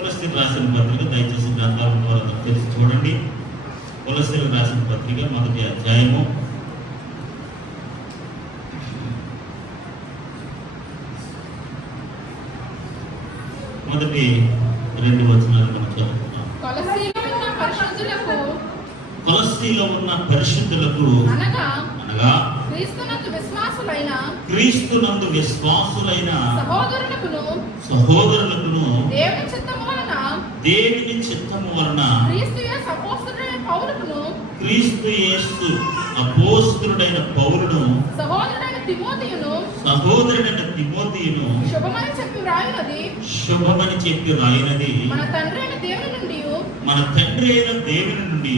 కొలస్సీలకు రాసిన పత్రిక దయచేసి గ్రంథాల ద్వారా తెలిసి చూడండి. కొలస్సీలకు రాసిన పత్రిక 1వ అధ్యాయము 1-2 వచనాలు మనం చదువుతున్నాం. కొలస్సీలో ఉన్న పరిశుద్ధులకు అనగా క్రీస్తునందు విశ్వాసులైన సహోదరులకును దేవుని చిత్తము వలన క్రీస్తు యేసు అపోస్తలుడైన పౌలును సహోదరుడైన తిమోతియును శుభమని చెప్పి రాయినది మన తండ్రి అయిన దేవుని నుండి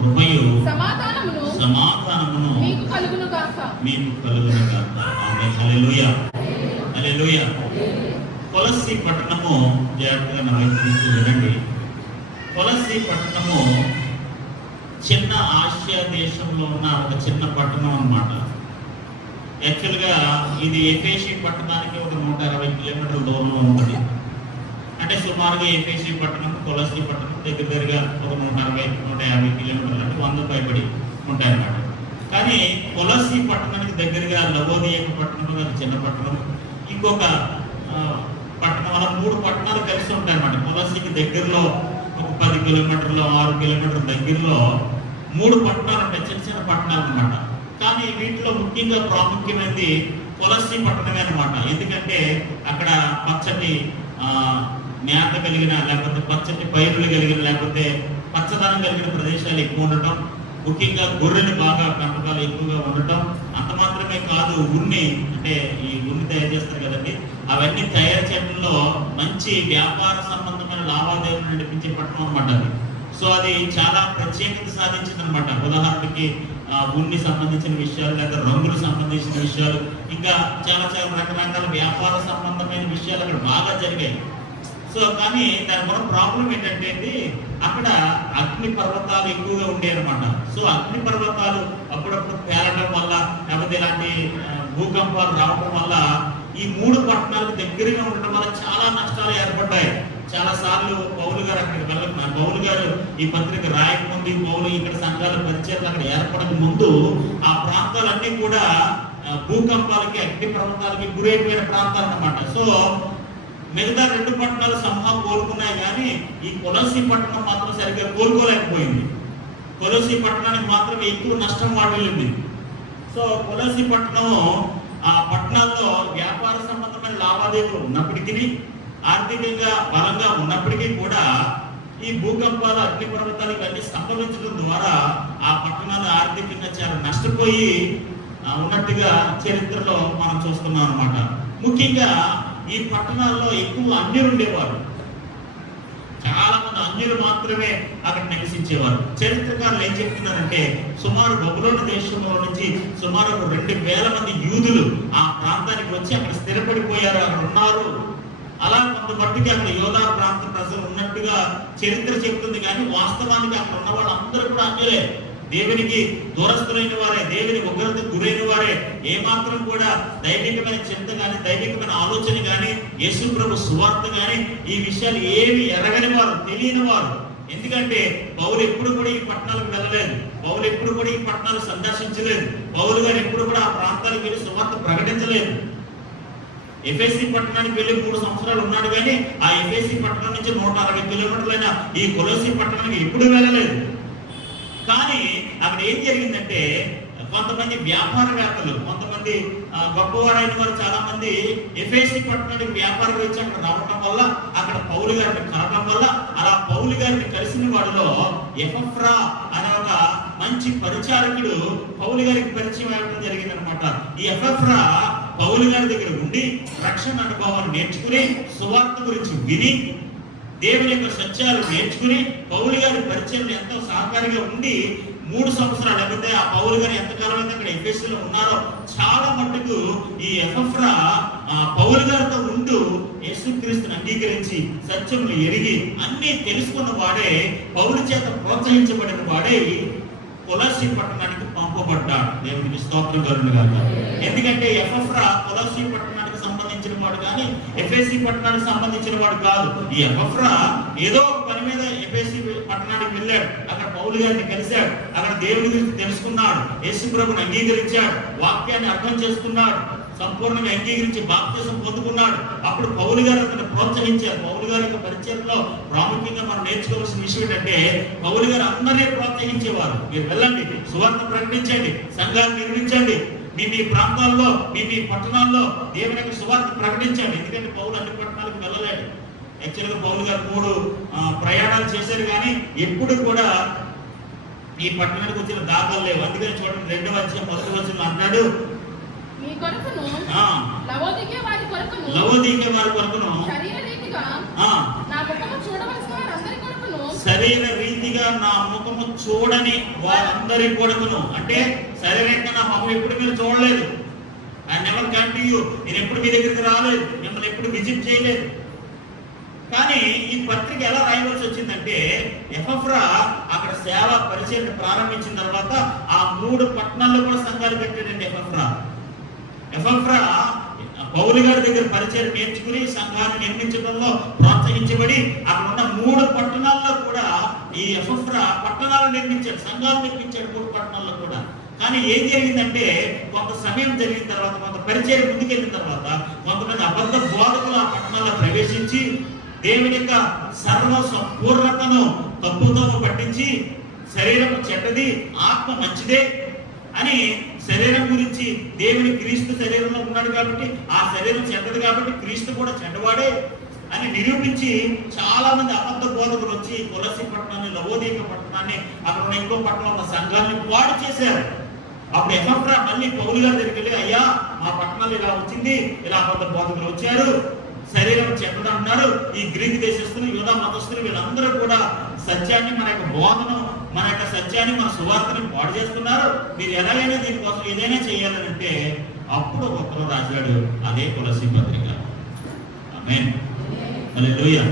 కృపయు సమాధానమును మీకు కలుగును గాక. ఆమేన్. హల్లెలూయా, హల్లెలూయా. కొలస్సీ పట్టణము, జాగ్రత్తగా నా వైపు చూస్తూ వినండి. కొలస్సీ పట్టణము చిన్న ఆసియా దేశంలో ఉన్న ఒక చిన్న పట్టణం అన్నమాట. యాక్చువల్గా ఇది ఎఫెసీ పట్టణానికి ఒక 160 కిలోమీటర్ల దూరంలో ఉంటుంది. అంటే సుమారుగా ఎఫెసీ పట్టణం కొలస్సీ పట్టణం దగ్గరగా ఒక 160-150 కిలోమీటర్లు, అంటే 100 పైబడి ఉంటాయన్నమాట. కానీ కొలస్సీ పట్టణానికి దగ్గరగా లవోదియేక పట్టణం, అది చిన్న పట్టణం, ఇంకొక పట్టణం, అలా 3 పట్టణాలు కలిసి ఉంటాయన్నమాట. కొలస్సీకి దగ్గరలో ఒక 10 కిలోమీటర్లు, 6 కిలోమీటర్ల దగ్గరలో 3 పట్టణాలు ఉంటాయి, చిన్న చిన్న పట్టణాలు అన్నమాట. కానీ వీటిలో ముఖ్యంగా ప్రాముఖ్యమైనది కొలస్సీ పట్టణమే అన్నమాట. ఎందుకంటే అక్కడ పచ్చటి మేత కలిగిన, లేకపోతే పచ్చటి పైరులు కలిగిన, లేకపోతే పచ్చదనం కలిగిన ప్రదేశాలు ఎక్కువ ఉండటం, ముఖ్యంగా గొర్రెలు బాగా పెంపకాలు ఎక్కువగా ఉండటం, అంత మాత్రమే కాదు ఉన్ని, అంటే ఈ ఉన్ని తయారు చేస్తారు కదండి, అవన్నీ తయారు చేయడంలో మంచి వ్యాపార సంబంధమైన లావాదేవీలు నడిపించే పట్టణం అనమాట అది. సో అది చాలా ప్రత్యేకత సాధించింది అనమాట. ఉదాహరణకి ఉన్ని సంబంధించిన విషయాలు, లేదా రంగులు సంబంధించిన విషయాలు, ఇంకా చాలా చాలా రకరకాల వ్యాపార సంబంధమైన విషయాలు అక్కడ బాగా జరిగాయి. సో కానీ దాని వల్ల ప్రాబ్లం ఏంటంటే అక్కడ అగ్ని పర్వతాలు ఎక్కువగా ఉండేవి అనమాట. సో అగ్ని పర్వతాలు అప్పుడప్పుడు పేలడం వల్ల, లేకపోతే ఇలాంటి భూకంపాలు రావడం వల్ల ఈ 3 పట్టణాలకు దగ్గరగా ఉండటం వల్ల చాలా నష్టాలు ఏర్పడ్డాయి. చాలా సార్లు పౌలు గారు అక్కడికి వెళ్ళకుండా, పౌలు గారు ఈ పత్రిక రాయకముందు, పౌలు ఇక్కడ సంఘాల పరిచయాలు అక్కడ ఏర్పడక ముందు ఆ ప్రాంతాలన్నీ కూడా భూకంపాలకి, అగ్ని పర్వతాలకి గురైపోయిన ప్రాంతాలు అన్నమాట. సో మిగతా 2 పట్టణాలు సంభావం కోలుకున్నాయి, కానీ ఈ కొలస్సీ పట్టణం మాత్రం సరిగ్గా కోలుకోలేకపోయింది. కొలస్సీ పట్టణానికి మాత్రం ఎక్కువ నష్టం వాటిల్లింది. సో కొలస్సీ పట్టణం ఆ పట్టణాల్లో వ్యాపార సంబంధమైన లావాదేవీలు ఉన్నప్పటికీ, ఆర్థికంగా బలంగా ఉన్నప్పటికీ కూడా ఈ భూకంపాలు, అగ్ని పర్వతాలు ఇవన్నీ సంభవించడం ద్వారా ఆ పట్టణాలు ఆర్థికంగా చాలా నష్టపోయి ఉన్నట్టుగా చరిత్రలో మనం చూస్తున్నాం అన్నమాట. ముఖ్యంగా ఈ పట్టణాల్లో ఎక్కువ అన్యులు ఉండేవారు. చాలా మంది అన్యులు మాత్రమే అక్కడ నివసించేవారు. చరిత్రకారులు ఏం చెప్తున్నారంటే సుమారు బబులోను దేశంలో నుంచి సుమారు 2000 మంది యూదులు ఆ ప్రాంతానికి వచ్చి అక్కడ స్థిరపడిపోయారు, అక్కడ ఉన్నారు. అలా కొంత మట్టుకి అక్కడ యోధా ప్రాంత ప్రజలు ఉన్నట్టుగా చరిత్ర చెప్తుంది. కానీ వాస్తవానికి అక్కడ ఉన్న వాళ్ళందరూ కూడా అన్యులే, దేవునికి దూరస్తులైన వారే, దేవుని ఉగ్రతకు గురైన వారే, ఏమాత్రం కూడా దైవికమైన చింత కానీ, దైవికమైన ఆలోచన కానీ, యేసు ప్రభు సువార్త కానీ ఈ విషయాలు ఏమి ఎరగని వారు, తెలియని వారు. ఎందుకంటే పౌలు ఎప్పుడు కూడా ఈ పట్టణాలకు వెళ్ళలేదు, పౌలు ఎప్పుడు కూడా ఈ పట్టణాలు సందర్శించలేదు, పౌలు గారు ఎప్పుడు కూడా ఆ ప్రాంతాలకు వెళ్ళి సువార్త ప్రకటించలేదు. ఎఫెసీ పట్టణానికి వెళ్ళి 3 సంవత్సరాలు ఉన్నాడు, కానీ ఆ ఎఫెసీ పట్టణం నుంచి 160 కిలోమీటర్లైన ఈ కొలస్సీ పట్టణానికి ఎప్పుడు వెళ్ళలేదు. కానీ అక్కడ ఏం జరిగిందంటే కొంతమంది వ్యాపారవేత్తలు, కొంతమంది గొప్పవారైన వారు చాలా మంది ఎఫెసీ పట్టణానికి వ్యాపారం వచ్చి అక్కడ రావడం వల్ల, అక్కడ పౌలు గారిని కలవడం వల్ల, అలా పౌలు గారిని కలిసిన వాడిలో ఎపఫ్రా అనే ఒక మంచి పరిచారకుడు పౌలు గారికి పరిచయం అవ్వడం జరిగింది అనమాట. ఈ ఎపఫ్రా పౌలు గారి దగ్గర ఉండి రక్షణ అనుభవాన్ని నేర్చుకుని, సువార్త గురించి విని, దేవుని యొక్క సత్యాలు నేర్చుకుని, పౌలు గారి పరిచయం ఎంతో సహకారిగా ఉండి 3 సంవత్సరాలు, లేకపోతే ఆ పౌలు గారు ఎంతకాలం అయితే అక్కడ ఎఫెసీలో ఉన్నారో చాలా మట్టుకు ఈ ఎపఫ్రా పౌలు గారితో ఉంటూ యేసుక్రీస్తుని అంగీకరించి సత్యములు ఎరిగి అన్ని తెలుసుకున్న వాడే, పౌలు చేత ప్రోత్సహించబడిన వాడే కొలస్సీ పట్టణానికి పంపబడ్డాడు. దేవునికి స్తోత్రం కలుగును గాక. ఎందుకంటే ఎపఫ్రా కొలస్సీ పట్టణానికి సంబంధించిన సంబంధించిన వాడు కానీ ఎఫెసీ పట్టణానికి సంబంధించిన వాడు కాదు. ఈ ఎపఫ్రా ఏదో ఒక పని మీద ఎఫెసీ పట్టణానికి వెళ్ళాడు. అక్కడ పౌలు గారిని కలిశాడు. అక్కడ దేవుని గురించి తెలుసుకున్నాడు. యేసు ప్రభువుని అంగీకరించాడు. వాక్యాన్ని అర్థం చేసుకున్నాడు. సంపూర్ణంగా అంగీకరించి బాప్తిసం పొందుకున్నాడు. అప్పుడు పౌలు గారు అతను ప్రోత్సహించారు. పౌలు గారి యొక్క పరిచయంలో ప్రాముఖ్యంగా మనం నేర్చుకోవాల్సిన విషయం ఏంటంటే, పౌలు గారు అందరినీ ప్రోత్సహించేవారు. మీరు వెళ్ళండి, సువార్త ప్రకటించండి, సంఘాన్ని నిర్మించండి, మీ ప్రాంతాల్లో మీ పట్టణాల్లో దేవుని యొక్క సువార్త ప్రకటించండి. ఎందుకంటే పౌలు అన్ని పట్టణాలకు వెళ్ళలేడు. యాక్చువల్గా పౌలు గారు 3 ప్రయాణాలు చేశారు, కానీ ఎప్పుడు కూడా ఈ పట్టణానికి వచ్చిన దాఖలు లేవు. అందుకని చూడండి, 2వ అధ్యాయం 1వ వచనంలో అన్నాడు, లవోదికే వారి కొరకును శరీర రీతిగా నా ముఖము చూడని వారందరి కొరకును. అంటే శరీరంగా నా ముఖం ఎప్పుడు మీరు చూడలేదు. I never come to you. నేను ఎప్పుడు మీ దగ్గరికి రాలేదు, మిమ్మల్ని ఎప్పుడు విజిట్ చేయలేదు. కానీ ఈ పత్రిక ఎలా రాయవలసి వచ్చిందంటే, ఎపఫ్రా అక్కడ సేవ పరిచయం ప్రారంభించిన తర్వాత ఆ 3 పట్టణాల్లో కూడా సంఘాలు పెట్టాడండి. ఎపఫ్రా పౌలు గారి దగ్గర పరిచయం నేర్చుకుని సంఘాన్ని నిర్మించడంలో ప్రోత్సహించబడి అక్కడ ఉన్న 3 పట్టణాల్లో కూడా ఈ ఎపఫ్రా పట్టణాలు నిర్మించాడు, సంఘాలు నిర్మించాడు 3 పట్టణాల్లో కూడా. కానీ ఏం జరిగిందంటే, కొంత సమయం జరిగిన తర్వాత, కొంత పరిచయం ముందుకెళ్ళిన తర్వాత కొంతమంది అబద్ధ బోధకులు ఆ పట్టణాల్లో ప్రవేశించి దేవుని యొక్క సర్వ సంపూర్ణతను తప్పుతో పట్టించి, శరీరం చెడ్డది, ఆత్మ మంచిదే అని, శరీరం గురించి దేవుని క్రీస్తు శరీరంలో ఉన్నాడు కాబట్టి ఆ శరీరం చెడ్డది కాబట్టి క్రీస్తు కూడా చెడ్డవాడే అని నిరూపించి చాలా మంది అబద్ధ బోధకులు వచ్చి కొలసి పట్టణాన్ని, లవోదీక పట్టణాన్ని, అక్కడ ఉన్న ఇంకో పట్టణంలో ఉన్న సంఘాన్ని పాడు చేశారు. అప్పుడు ఎపఫ్రా మళ్ళీ పౌలు గారి దగ్గరికి వెళ్ళి, అయ్యా మా పట్టణాలు ఇలా వచ్చింది, ఇలా అబద్ధ బోధకులు వచ్చారు, శరీరం చెడ్డదంటున్నారు, ఈ గ్రీకు దేశస్తులు, యూదా మతస్థులు వీళ్ళందరూ కూడా సత్యాన్ని, మన యొక్క బోధను, మన యొక్క సత్యాన్ని, మన సువార్తని పాడు చేస్తున్నారు, మీరు ఎలాగైనా దీనికోసం ఏదైనా చేయాలని అంటే, అప్పుడు ఒకరు రాశాడు అదే కొలసీ పత్రిక. ఆమేన్, హల్లెలూయా.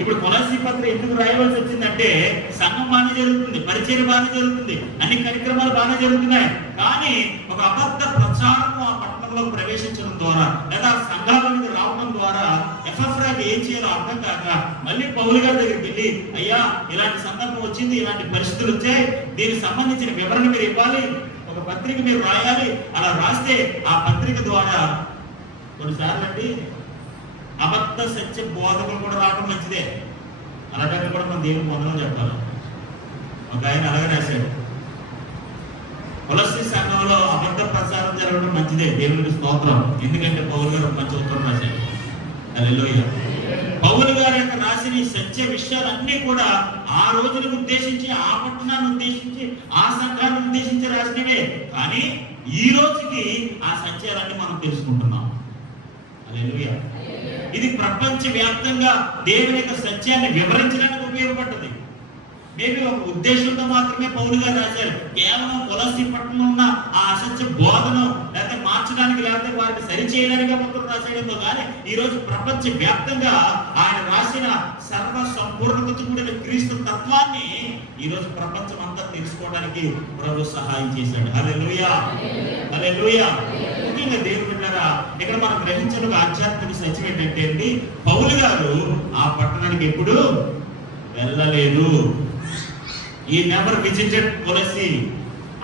ఇప్పుడు కొలసీ పత్రిక ఎందుకు రాయవలసి వచ్చిందంటే, సంఘం బాగానే జరుగుతుంది, పరిచయం బాగానే జరుగుతుంది, అన్ని కార్యక్రమాలు బాగానే జరుగుతున్నాయి. కానీ ఒక అబద్ధ ప్రచారం ఆ పట్టణంలో ప్రవేశించడం ద్వారా, లేదా సంఘాల మీద రావడం ద్వారా ఎపఫ్రాకి ఏం చేయాలో అర్థం కాక మళ్ళీ పౌలు గారి దగ్గరికి వెళ్ళి, అయ్యా ఇలాంటి సందర్భం వచ్చింది, ఇలాంటి పరిస్థితులు వచ్చాయి, దీనికి సంబంధించిన వివరణ మీరు ఇవ్వాలి, ఒక పత్రిక మీరు రాయాలి. అలా రాస్తే ఆ పత్రిక ద్వారా కొన్నిసార్లు అండి అబద్ధ సత్య బోధకులు కూడా రావడం మంచిదే. అలాంటి కూడా మనం దేవుని వందనం చెప్పాలి. ఒక ఆయన అలాగే రాశాడు, కొలస్సీ సంఘంలో అబద్ధ ప్రచారం జరగడం మంచిదే, దేవునికి స్తోత్రం. ఎందుకంటే పౌలు గారు మంచి ఉత్తరం రాశాడు. హల్లెలూయా. పౌలు గారి యొక్క రాసిన సత్య విషయాలన్నీ కూడా ఆ రోజుని ఉద్దేశించి, ఆ పట్టణాన్ని ఉద్దేశించి, ఆ సంఘాన్ని ఉద్దేశించి రాసినవే. కానీ ఈ రోజుకి ఆ సత్యాలన్నీ మనం తెలుసుకుంటున్నాం. హల్లెలూయా. ఇది ప్రపంచ వ్యాప్తంగా దేవుని యొక్క సత్యాన్ని వివరించడానికి ఉపయోగపడుతుంది. మేబీ ఒక ఉద్దేశంతో మాత్రమే పౌలు గారు రాశారు. కేవలం కొలస్సీ పట్టణంలో ఉన్న ఆ అసత్య బోధను లేకపోతే మార్చడానికి, లేకపోతే వారిని సరిచేయడానికి మొత్తం రాసేయడంతో కానీ ఈ రోజు ప్రపంచ వ్యాప్తంగా ఆయన రాసిన సర్వ సంపూర్ణతతో కూడిన క్రీస్తు తత్వాన్ని ఈ రోజు ప్రపంచం అంతా తెలుసుకోవడానికి ప్రభు సహాయం చేశాడు. హల్లెలూయా, హల్లెలూయా. ముఖ్యంగా దేవుని బిడ్డలారా, ఇక్కడ మనం గ్రహించిన ఆధ్యాత్మిక సత్యం ఏంటంటే అండి, పౌలు గారు ఆ పట్టణానికి ఎప్పుడు వెళ్ళలేదు. ఈ నెవర్ విజిటెడ్ కొలసీ.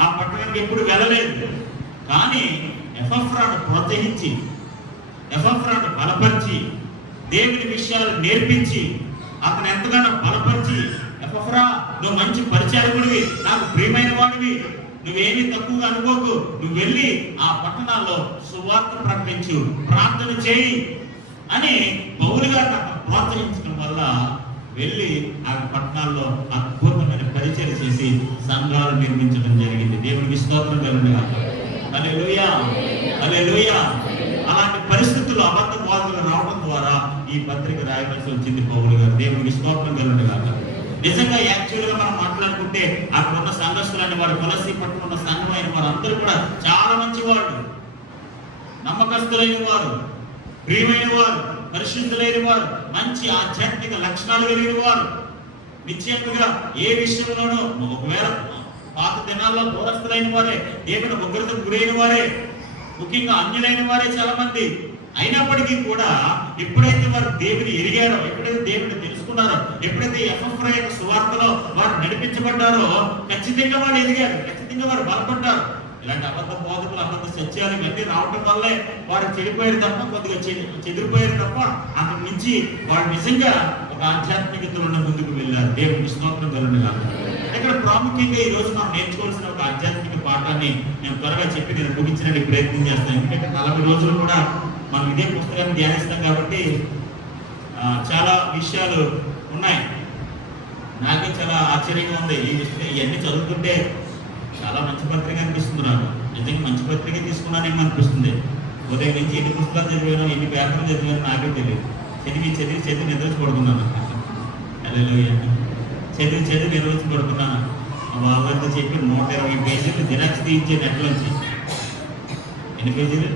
ఆ పట్టణానికి ఎప్పుడు వెళ్ళలేదు. కానీ ఎపఫ్రాను ప్రోత్సహించి, ఎపఫ్రాను బలపరిచి, దేవుని విషయాలు నేర్పించి, అతను ఎంతగానో బలపరిచి, ఎపఫ్రా నువ్వు మంచి పరిచారకుడివి, నాకు ప్రియమైన వాడివి, నువ్వేమీ తక్కువగా అనుకోకు, నువ్వు వెళ్ళి ఆ పట్టణాల్లో సువార్త ప్రకటించు, ప్రార్థన చేయి అని పౌలు గారిని ప్రోత్సహించడం వల్ల వెళ్ళి ఆ పట్టణాల్లో అద్భుతమైన పరిచయం చేసి సంఘాలు నిర్మించడం జరిగింది. దేవునికి స్తోత్రం కలుగునుగాక. హల్లెలూయా, హల్లెలూయా. అలాంటి పరిస్థితుల్లో అబద్ధ బోధకులు రావడం ద్వారా ఈ పత్రిక రాయవలసి వచ్చింది పౌలు గారు. దేవునికి స్తోత్రం కలుగునుగాక. నిజంగా యాక్చువల్గా మనం మాట్లాడుకుంటే అక్కడ ఉన్న సంఘస్థులైన వారు, కొలస్సీ పట్టణంలో ఉన్న సంఘం అయిన వారు అందరూ కూడా చాలా మంచి వాళ్ళు, నమ్మకస్తులైన వారు, ప్రియమైన వారు, పరిశుద్ధులైన వారు, మంచి ఆధ్యాత్మిక లక్షణాలు కలిగిన వారు. నిశ్చయంగా ఏ విషయంలోనూ ఒకవేళ పాత దినాల్లో దూరస్తులైన వారే, దేవుని ఉగ్రతకు గురైన వారే, ముఖ్యంగా అన్యులైన వారే చాలా మంది. అయినప్పటికీ కూడా ఎప్పుడైతే వారు దేవుని ఎరిగారో, ఎప్పుడైతే దేవుని తెలుసుకున్నారో, ఎప్పుడైతే ఎఫ్ఎఫ్రా యొక్క సువార్తలో వారు నడిపించబడ్డారో ఖచ్చితంగా వారు ఎదిగారు, ఖచ్చితంగా వారు బలపడ్డారు. ఇలాంటి అబద్ధ బోధకులు, అబద్ధ సత్యాలు ఇవన్నీ రావటం వల్లే వారు చెడిపోయారు తప్ప, కొద్దిగా చెదిరిపోయారు తప్ప, అంతకు మించి వారు నిజంగా ఒక ఆధ్యాత్మికతలో ముందుకు వెళ్ళారు. దేవుని స్తోత్రం కలుగునుగాక. ఇక్కడ ప్రాముఖ్యంగా ఈ రోజు మనం నేర్చుకోవాల్సిన ఒక ఆధ్యాత్మిక పాఠాన్ని నేను త్వరగా చెప్పి నేను ముగించడానికి ప్రయత్నం చేస్తాను. ఎందుకంటే 40 రోజులు కూడా మనం ఇదే పుస్తకాన్ని ధ్యానిస్తాం కాబట్టి చాలా విషయాలు ఉన్నాయి. నాకే చాలా ఆశ్చర్యంగా ఉంది ఈ విషయం. ఇవన్నీ చదువుతుంటే చాలా మంచి పత్రిక అనిపిస్తుంది నాకు. నిజంగా మంచి పత్రిక తీసుకున్నానేమో అనిపిస్తుంది. ఉదయం నుంచి ఎన్ని పుస్తకాలు చదివానో, ఎన్ని పేపర్లు చదివానో నాకే తెలియదు. చదివి నిద్రచి పడుకున్నాను. చదివి నిద్రచి పడుకున్నాను. మా బాబాతో చెప్పి 120 పేజీలు జిరాక్స్ తీయించే నెట్లోంచి. ఎన్ని పేజీలు?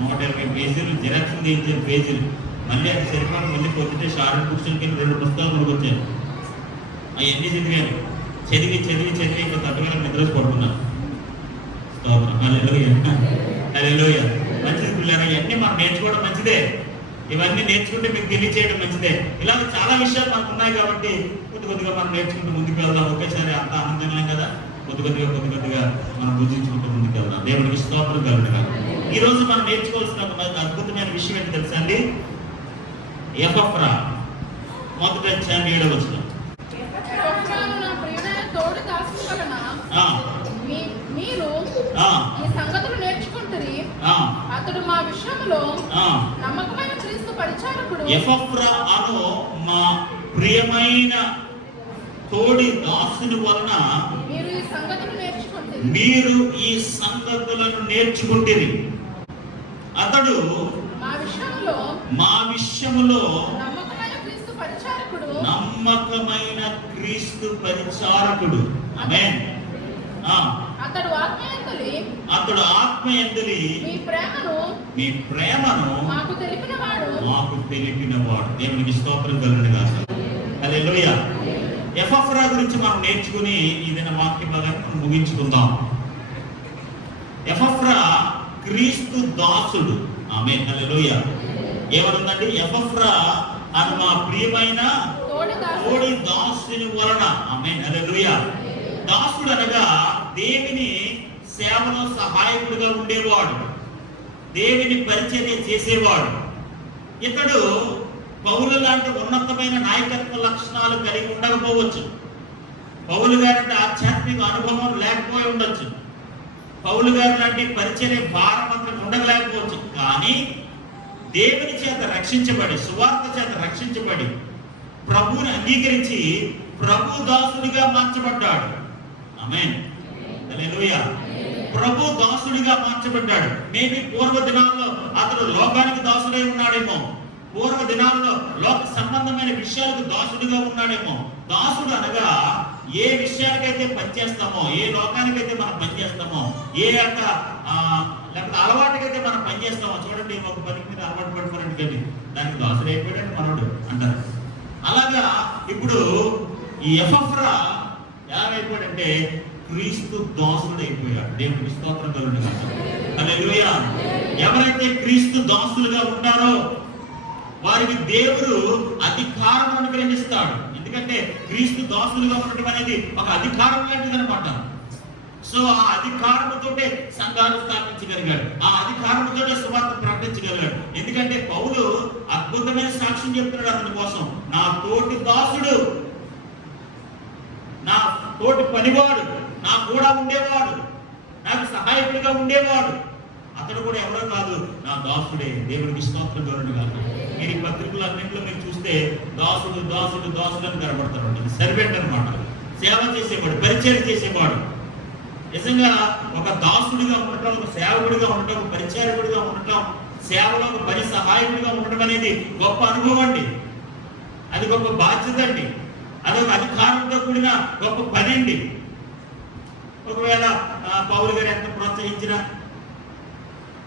120 పేజీలు జిరాక్స్ తీయించే పేజీలు. మళ్ళీ అది సరిపోయి మళ్ళీ పొద్దుటే షార్ట్ బుక్స్కి 2 పుస్తకాలు కొనుక్కొచ్చాను. అవన్నీ చదివాను. చదివి ఇంకా తట్టుగా నిద్రచి పడుకున్నాను. హల్లెలూయా. మంచిది పిల్లలు, ఇవన్నీ మనం నేర్చుకోవడం మంచిదే. ఇవన్నీ నేర్చుకుంటే మీకు తెలియచేయడం మంచిదే. ఇలా చాలా విషయాలు మనకు ఉన్నాయి కాబట్టి కొద్దిగా మనం నేర్చుకుంటూ ముందుకు వెళ్దాం. ఒకేసారి అంత ఆనందం కదా, కొద్దిగా మనం బుద్ధించుకుంటూ ముందుకు వెళ్దాం. దేవుడికి స్తోత్రం కలుగునుగాక. ఈ రోజు మనం నేర్చుకోవాల్సిన ఒక అద్భుతమైన విషయం ఏంటి తెలుసా అండి? ఎఫ్ఎఫ్రా 1వ అధ్యాయం 7వ వచనం. అతడు మా విషయంలో నమ్మకమైన క్రీస్తు పరిచారకుడు. ఎఫ్ఎఫ్రా అను మా ప్రియమైన తోడి దాసుని వలన మీరు ఈ సంగతులను నేర్చుకుంటారు. అతడు మా విషయములో నమ్మకమైన క్రీస్తు పరిచారకుడు. ఆమేన్. అతడు ఆత్మయందలి మీ ప్రేమను మాకు తెలిపినవాడు. దేవునికి స్తోత్రం కలుగునుగాక. హల్లెలూయా. ఎఫ్ఎఫ్రా గురించి మనం నేర్చుకుని ఏదైనా వాక్య భాగాన్ని మనం ముగించుకుందాం. ఎఫ్ఎఫ్రా క్రీస్తు దాసుడు. ఆమేన్. హల్లెలూయా. ఏమనుందండి? ఎఫ్ఎఫ్రా అని మా ప్రియమైన తోడి దాసుని వలన. ఆమేన్. హల్లెలూయా. దాసుడు అనగా దేవుని సేవలో సహాయకుడిగా ఉండేవాడు, దేవుని పరిచర్య చేసేవాడు. ఇతడు పౌలు లాంటి ఉన్నతమైన నాయకత్వ లక్షణాలు కలిగి ఉండకపోవచ్చు. పౌలు గారి ఆధ్యాత్మిక అనుభవం లేకపోయి ఉండొచ్చు. పౌలు గారి లాంటి పరిచర్య భారం అంతా ఉండలేకపోవచ్చు. కానీ దేవుని చేత రక్షించబడి, సువార్త చేత రక్షించబడి, ప్రభువుని అంగీకరించి ప్రభు దాసుడిగా మార్చబడ్డాడు. ఆమేన్. హల్లెలూయా. ప్రభు దాసుడిగా మార్చబడ్డాడు. మేబీ పూర్వ దినాల్లో అతడు లోకానికి దాసుడై ఉన్నాడేమో, పూర్వ దినాల్లో లోక సంబంధమైన విషయాలకు దాసుడిగా ఉన్నాడేమో. దాసుడు అనగా ఏ విషయాలకైతే పనిచేస్తామో, ఏ లోకానికైతే మనం పనిచేస్తామో, ఏ యొక్క లేకపోతే అలవాటుకైతే మనం పనిచేస్తామో. చూడండి, ఒక పనికి మీద అలవాటు పడిపోయినట్టు కానీ దానికి దాసుడు అయిపోయాడు మనోడు అంటారు. అలాగా ఇప్పుడు ఈ ఎఫ్ఎఫ్రా ఏమైపోయాడంటే క్రీస్తు దాసుడు అయిపోయాడు. దేవునికి స్తోత్రం కలుగునుగాక. హల్లెలూయా. ఎవరైతే క్రీస్తు దాసులుగా ఉంటారో వారికి దేవుడు అధికారం అనుగ్రహిస్తాడు. ఎందుకంటే క్రీస్తు దాసులుగా ఉండటం అనేది ఒక అధికారం లాంటిది అనమాట. సో ఆ అధికారంతోటే సంఘాలు స్థాపించగలిగాడు, ఆ అధికారంతోటే సువార్త ప్రకటించగలిగాడు. ఎందుకంటే పౌలు అద్భుతమైన సాక్ష్యం చెప్తున్నాడు అతని కోసం. నా తోటి దాసుడు, నా తోటి పనివాడు, నా కూడా ఉండేవాడు, నాకు సహాయకుడిగా ఉండేవాడు. అతడు కూడా ఎవరో కాదు, నా దాసుడే. దేవుడికి స్తోత్రం కలుగునుగాక. మీరు ఈ పత్రికలు అన్నింటిలో మీరు చూస్తే దాసుడు దాసుడు దాసుడు అని కనబడతాడు. సర్వెంట్ అనమాట, సేవ చేసేవాడు, పరిచయం చేసేవాడు. నిజంగా ఒక దాసుడిగా ఉండటం, ఒక సేవకుడిగా ఉండటం, ఒక పరిచారకుడిగా ఉండటం, సేవలో ఒక పని సహాయకుడిగా ఉండటం అనేది గొప్ప అనుభవం అండి. అది గొప్ప బాధ్యత అండి. అదొక అధికారంతో కూడిన గొప్ప పని అండి. ఒకవేళ పౌలు గారు ఎంత ప్రోత్సహించినా,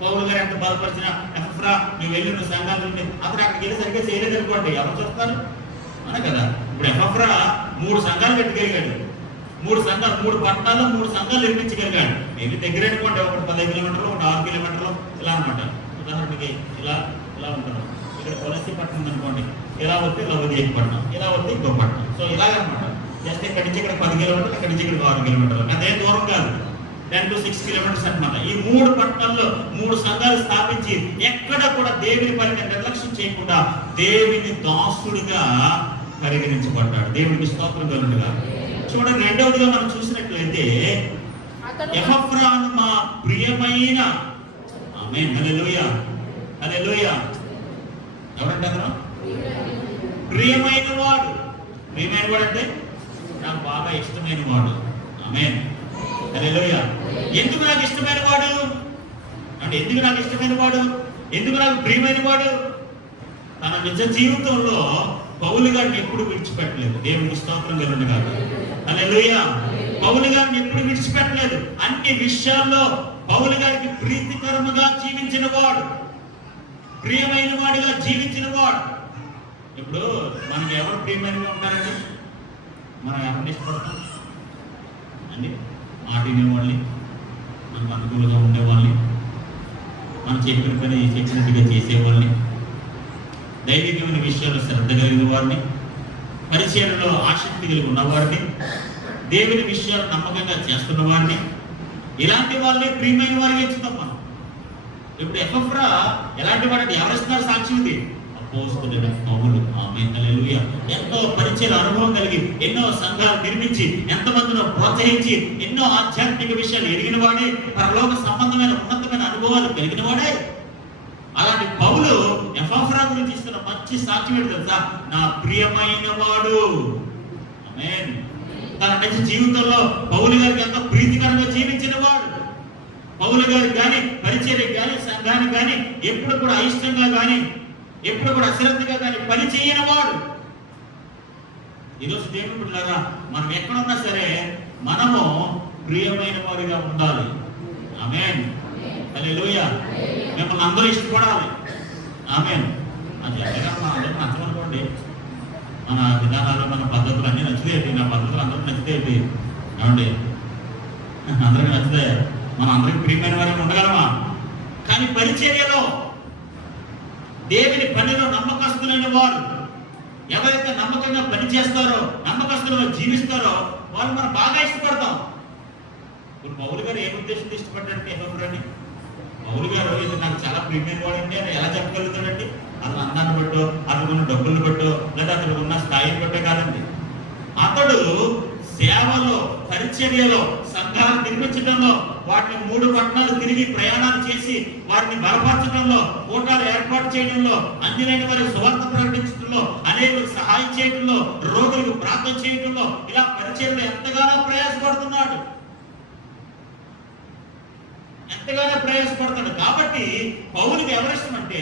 పౌలు గారు ఎంత బలపరిచినా, ఎఫ్ఎఫ్రా నువ్వు వెళ్ళి నువ్వు సంఘాలు అతను అక్కడికి వెళ్ళి సరిగ్గా చేయలేదు అనుకోండి, ఎవరు చూస్తారు? అనే కదా. ఇప్పుడు ఎఫ్ఎఫ్రా 3 సంఘాలు కట్టుకెళ్ళాడు. 3 సంఘాలు, 3 పట్టణాల్లో 3 సంఘాలు నిర్మించగలిగాడు. మేబీ దగ్గర అనుకోండి, ఒకటి 15 కిలోమీటర్లు, ఒకటి 6 కిలోమీటర్లు ఇలా అనమాట. ఉదాహరణకి ఇలా ఇలా ఉంటారు. ఇక్కడ కొలసి పట్టణం ఉందనుకోండి, ఇలా వస్తే లవదీయ పట్టణం, ఇలా వస్తే ఇంకో పట్టణం. సో ఇలాగనమాట. జస్ట్ ఇక్కడి నుంచి ఇక్కడ 10 కిలోమీటర్లు, ఇక్కడి నుంచి ఇక్కడ 6 కిలోమీటర్లు, అదే దూరం కాదు, 10 to 6 కిలోమీటర్స్ అనమాట. ఈ 3 పట్టణాల్లో 3 సంఘాలు స్థాపించి ఎక్కడ కూడా దేవుని పనిని నిర్లక్ష్యం చేయకుండా దేవుని దాసుడిగా పరిగణించబడ్డాడు. దేవునికి స్తోత్రం కలుగునుగా. చూడండి, రెండవదిగా మనం చూసినట్లయితే ఎపఫ్రా మా ప్రియమైన, ఆమేన్, హల్లెలూయా, హల్లెలూయా. ఎవరంటే అతను ప్రియమైన వాడు. ప్రియమైన వాడు అంటే నాకు బాగా ఇష్టమైన వాడు. ఆమేన్, హల్లెలూయా. ఎందుకు నాకు ఇష్టమైన వాడు అంటే, ఎందుకు నాకు ఇష్టమైన వాడు, ఎందుకు నాకు ప్రియమైన వాడు? తన నిజ జీవితంలో పౌలు గారిని ఎప్పుడు విడిచిపెట్టలేదు. దేవునికి స్తోత్రం కలుగును గాక. హల్లెలూయా. పౌలు గారిని ఎప్పుడు విడిచిపెట్టలేదు. అన్ని విషయాల్లో పౌలు గారికి ప్రీతికరముగా జీవించిన వాడు, ప్రియమైన వాడిగా జీవించిన వాడు. ఇప్పుడు మనకి ఎవరు ప్రియమైనగా ఉంటారండి? మనం ఎవరిని ఇష్టపడతాం అండి? మాట వినేవాళ్ళని, మనకు అనుకూలంగా ఉండేవాళ్ళని, మనం చెప్పిన పని చెప్పినట్టుగా చేసేవాళ్ళని, దైవికమైన విషయాల్లో శ్రద్ధ కలిగిన వారిని, పరిచయంలో ఆసక్తి కలిగి ఉన్నవాడిని, దేవుని విషయాలు నమ్మకంగా చేస్తున్న వాడిని, ఇలాంటి వాళ్ళని ప్రియమైన వారిగా ఇచ్చుతాం మనం. ఇప్పుడు ఎపఫ్రా ఎలాంటి వాడంటే ఎవరిస్తున్నారు సాక్షి? ఇది అపోస్తలుడైన పౌలు. ఆమేన్, హల్లెలూయా. ఎంతో పరిచయ అనుభవం కలిగి ఎన్నో సంఘాలు నిర్మించి ఎంతమందినో ప్రోత్సహించి ఎన్నో ఆధ్యాత్మిక విషయాలు ఎరిగిన వాడే, పరలోక సంబంధమైన ఉన్నతమైన అనుభవాలు కలిగిన వాడే. అలాంటి పౌలు ఎపఫ్రా గురించి ఇస్తున్న మంచి సాక్ష్యం ఏంటి తెలుసా? నా ప్రియమైన వాడు. ఆమేన్. తన నిజ జీవితంలో పౌలు గారికి ఎంతో ప్రీతికరంగా జీవించిన వాడు. పౌలు గారికి కానీ, పరిచర్యకి కానీ, సంఘానికి కానీ ఎప్పుడు కూడా అయిష్టంగా కానీ, ఎప్పుడు కూడా అశ్రద్ధగా కానీ పని చేయని వాడు. ఈరోజు దేవుని బిడ్డలారా, మనం ఎక్కడున్నా సరే మనము ప్రియమైన వారిగా ఉండాలి. ఆమేన్, హల్లెలూయా. మిమ్మల్ని అందరూ ఇష్టపడాలి. ఆమేన్. అది ఎలాగా అందరూ నచ్చమనుకోండి, మన విధానాలు, మన పద్ధతులు అన్నీ నచ్చితే, నా పద్ధతులు అందరూ నచ్చితే ఏమండి, అందరికీ నచ్చితే మనం అందరికి ప్రియమైన వారిని ఉండగలమా? కానీ పరిచర్యలో, దేవుని పనిలో నమ్మకస్తులైన వారు, ఎవరైతే నమ్మకంగా పని చేస్తారో, నమ్మకస్తులుగా జీవిస్తారో వాళ్ళు మనం బాగా ఇష్టపడతాం. ఇప్పుడు పౌలు గారు ఏ ఉద్దేశంతో ఇష్టపడ్డాడంటే ఎపఫ్రాని? పౌలు గారు ఇది నాకు చాలా ప్రియమైన వాడండి అని ఎలా చెప్పగలుగుతాడండి? అతను అందాన్ని బట్టో, అతను డబ్బులను బట్టో, లేదా అతను ఉన్న స్థాయిని బట్టే కాదండి. అతడు సేవలో, పరిచర్యలో, సంఘాలు నిర్మించడంలో, వాటిని 3 పట్టణాలు తిరిగి ప్రయాణాలు చేసి వారిని బలపరచడంలో, కూటాలు ఏర్పాటు చేయడంలో, అందిలేని వారికి సువార్త ప్రకటించడంలో, అనేకులకు సహాయం చేయడంలో, రోగులకు ప్రార్థన చేయడంలో, ఇలా పరిచర్యలో ఎంతగానో ప్రయాసపడుతున్నాడు. ఎంతగానో ప్రయాసపడతాడు. కాబట్టి పౌలుకి ఎవరిష్టం అంటే,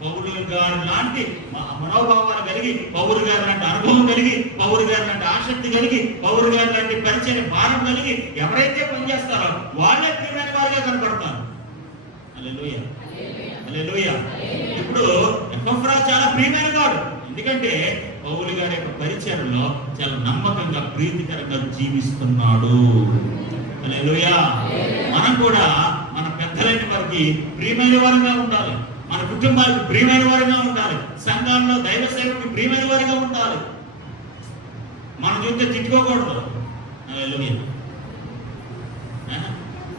పౌలు గారు లాంటి మనోభావాలు కలిగి, పౌలు గారు లాంటి అనుభవం కలిగి, పౌలు గారు లాంటి ఆసక్తి కలిగి, పౌలు గారు లాంటి పరిచయ భారం కలిగి ఎవరైతే పనిచేస్తారో వాళ్ళే ప్రియమైన వారిగా కనపడతారు. హల్లెలూయా, హల్లెలూయా. ఇప్పుడు ఎపఫ్రా చాలా ప్రియమైన వాడు. ఎందుకంటే పౌలు గారి యొక్క పరిచయంలో చాలా నమ్మకంగా, ప్రీతికరంగా జీవిస్తున్నాడు. హల్లెలూయా. మనం కూడా మన పెద్దలైన వారికి ప్రియమైన వారిగా ఉండాలి. మన కుటుంబానికి ప్రియమైన వారిగా ఉండాలి. సంఘాల్లో దైవ సేవకు ప్రియమైన వారిగా ఉండాలి. మనం చూస్తే తిట్టుకోకూడదు.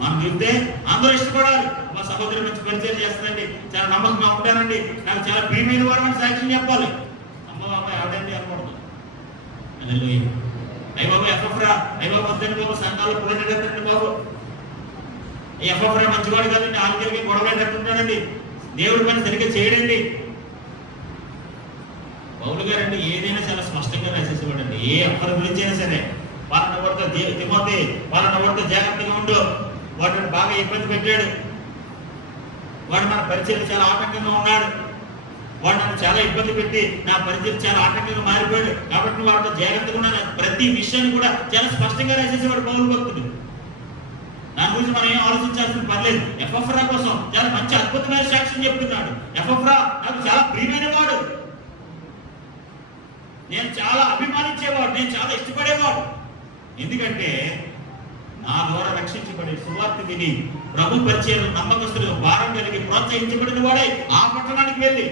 మనం చూస్తే అందరూ ఇష్టపడాలి. మా సహోదరి మంచి పరిచయం చేస్తుందండి, చాలా నమ్మకంగా ఉంటానండి, నాకు చాలా ప్రియమైన వారు అని సాక్ష్యం చెప్పాలి. అమ్మ బాబా ఎవడండి అనకూడదు. అయ్య బాబు ఎపఫ్రా, అయ్య బాబు వద్దండి బాబు, సంఘాలు పుల్లెట్టండి బాబు, ఎపఫ్రా మంచివాడు కాదండి, ఆంధ్రకి గొడవలేటట్టుంటాడండి, దేవుడి పని సరిగ్గా చేయడండి. పౌలు గారండి ఏదైనా చాలా స్పష్టంగా రాసేసేవాడండి. ఏ అప్పటి గురించి అయినా సరే, వాళ్ళని వాడితో తిమోతి, వాళ్ళని వాడితో జాగ్రత్తగా ఉండు, వాటిని బాగా ఇబ్బంది పెట్టాడు, వాడు మన పరిచయం చాలా ఆటంకంగా ఉన్నాడు, వాడు నన్ను చాలా ఇబ్బంది పెట్టి నా పరిచయం చాలా ఆటంకంగా మారిపోయాడు, కాబట్టి వాడితో జాగ్రత్తగా ఉన్నాను. ప్రతి విషయాన్ని కూడా చాలా స్పష్టంగా రాసేసేవాడు పౌలు భక్తుడు. దాని గురించి మనం ఏం ఆలోచించాల్సిన పర్లేదు. ఎపఫ్రా కోసం చాలా మంచి అద్భుతమైన సాక్ష్యం చెప్తున్నాడు. ఎపఫ్రా నాకు చాలా ప్రియమైన వాడు, నేను చాలా అభిమానించేవాడు, నేను చాలా ఇష్టపడేవాడు. ఎందుకంటే నా ద్వారా రక్షించబడే సువార్త విని ప్రభు పరిచయం నమ్మకస్తులుగా భారం కలిగి ప్రోత్సహించబడిన వాడే ఆ పట్టణానికి వెళ్ళి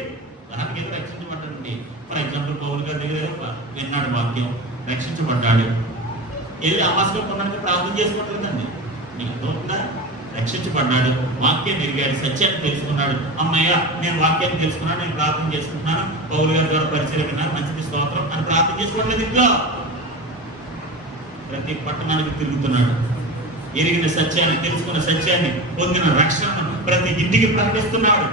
దానికి ఏదో రక్షించబడ్డాడండి. ఫర్ ఎగ్జాంపుల్ పౌలు గారి దగ్గర విన్నాడు వాక్యం, రక్షించబడ్డాడు, వెళ్ళి అమాస్కర్ పొందడానికి ప్రార్థన చేసుకోవట్లేదండి. నీకు తోపుదా రక్షించబడ్డాడు, వాక్యాన్ని ఎరిగాడు, సత్యాన్ని తెలుసుకున్నాడు. అమ్మయ్య నేను వాక్యాన్ని తెలుసుకున్నాను, నేను ప్రార్థన చేసుకుంటున్నాను, పౌలు గారి ద్వారా పరిచయం విన్నాను, మంచిది స్తోత్రం అని ప్రార్థన చేసుకోవట్లేదు. ఇంట్లో ప్రతి పట్టణానికి తిరుగుతున్నాడు. ఎరిగిన సత్యాన్ని, తెలుసుకున్న సత్యాన్ని, పొందిన రక్షణను ప్రతి ఇంటికి ప్రకటిస్తున్నాడు.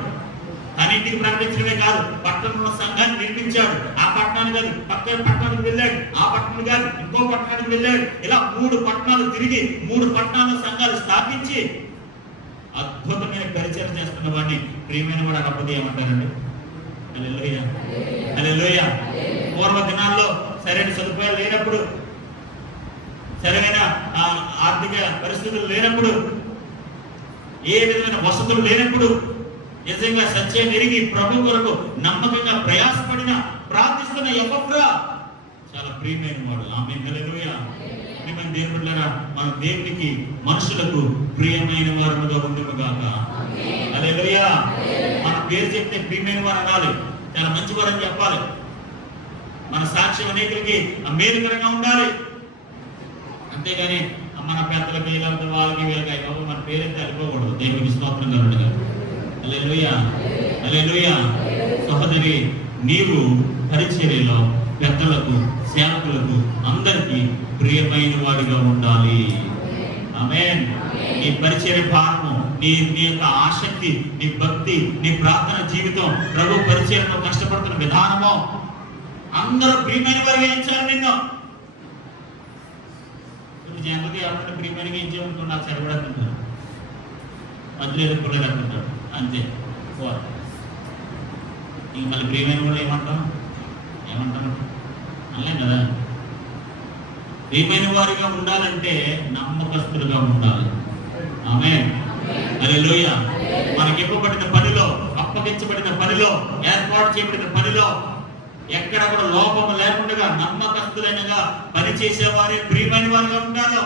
తన ఇంటికి ప్రకటించడమే కాదు, పట్టణంలో సంఘాన్ని నిర్మించాడు. ఆ పట్టణానికి కాదు, పక్కన పట్టణానికి వెళ్ళాడు, ఆ పట్టణం కాదు ఇంకో పట్టణానికి వెళ్ళాడు. ఇలా 3 పట్టణాలు తిరిగి 3 పట్టణాల సంఘాలు స్థాపించి అద్భుతమైన పరిచయం చేస్తున్న వాడిని ప్రియమైన వాడు అనకపోతే ఏమంటారండి? హల్లెలూయా, హల్లెలూయా. పూర్వ దినాల్లో సరైన సదుపాయాలు లేనప్పుడు, సరైన ఆర్థిక పరిస్థితులు లేనప్పుడు, ఏ విధమైన వసతులు లేనప్పుడు నిజంగా సత్యాన్ని ఎరిగి ప్రభు కొరకు నమ్మకంగా ప్రయాసపడిన ప్రార్థిస్తున్న ఎపఫ్రా చాలా ప్రియమైన వాడు. ఆమేన్, హల్లెలూయా. ప్రియమైన దేవుని బిడ్డలారా, మన దేవునికి మనుషులకు ప్రియమైన వారుగా ఉండుగాక. హల్లెలూయా. మన పేరు చెప్తే ప్రియమైన వారు అనాలి, చాలా మంచి వారని చెప్పాలి. మన సాక్ష్యం అనేకులకి మేలుకరంగా ఉండాలి. అంతేగాని మన పెద్దలకి వీళ్ళంతా వాళ్ళకి వీళ్ళకి అయిపోయి మన పేరైతే అయిపోకూడదు. దేవునికి స్తోత్రం కలుగునుగాక. హల్లెలూయా, హల్లెలూయా. సహోదరి, నీవు పరిచర్యలో పెద్దలకు, సేవకులకు అందరికీ ప్రియమైన వాడిగా ఉండాలి. ఆమేన్. నీ పరిచర్య భారము, నీ యొక్క ఆసక్తి, నీ భక్తి, నీ ప్రార్థన జీవితం, ప్రభు పరిచర్యలో కష్టపడుతున్న విధానము అందరూ ప్రియమైన వారిగా ఎంచాలి. నిన్ను జనరల్గా ఎవరైనా ప్రియమైనగా ఎంచేయనుకుని నాకు సరిపడుతుంటారు, మధ్యలో ఎదుర్కొలేదు అనుకుంటారు, అంతే. ఇంక మళ్ళీ ప్రియమైన కూడా ఏమంటాం అనలేం కదా. ప్రియమైన వారిగా ఉండాలంటే నమ్మకస్తులుగా ఉండాలి. ఆమేన్, హల్లెలూయా. మనకి ఇవ్వబడిన పనిలో, అప్పగించబడిన పనిలో, ఏర్పాటు చేయబడిన పనిలో ఎక్కడ కూడా లోపము లేకుండా నమ్మకస్తులైనగా పనిచేసేవారే ప్రియమైన వారిగా ఉంటారు.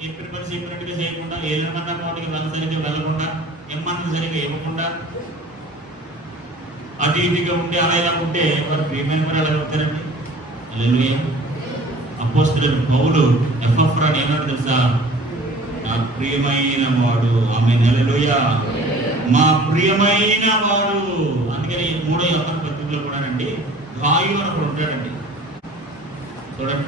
చెప్పిన పని చెప్పినట్టుగా చేయకుండా, ఏమన్నా వాటికి సరిగ్గా వెళ్ళకుండా, ఏమన్నా సరిగ్గా ఇవ్వకుండా, అటు ఇటుగా ఉంటే అలా ఇలా ఉంటే వారు ప్రియమైన వారు ఎలా అవుతారండి? హల్లెలూయా. అపోస్తలుడైన పౌలు ఎపఫ్రాని ఏమన్నా తెలుసా? నా ప్రియమైన వాడు. ఆమేన్, హల్లెలూయా. మా ప్రియమైన వాడు. అందుకని 3వ యోహాను పత్రికలో కూడా అండి గాయు అని ఒకడు ఉంటాడండి. చూడండి,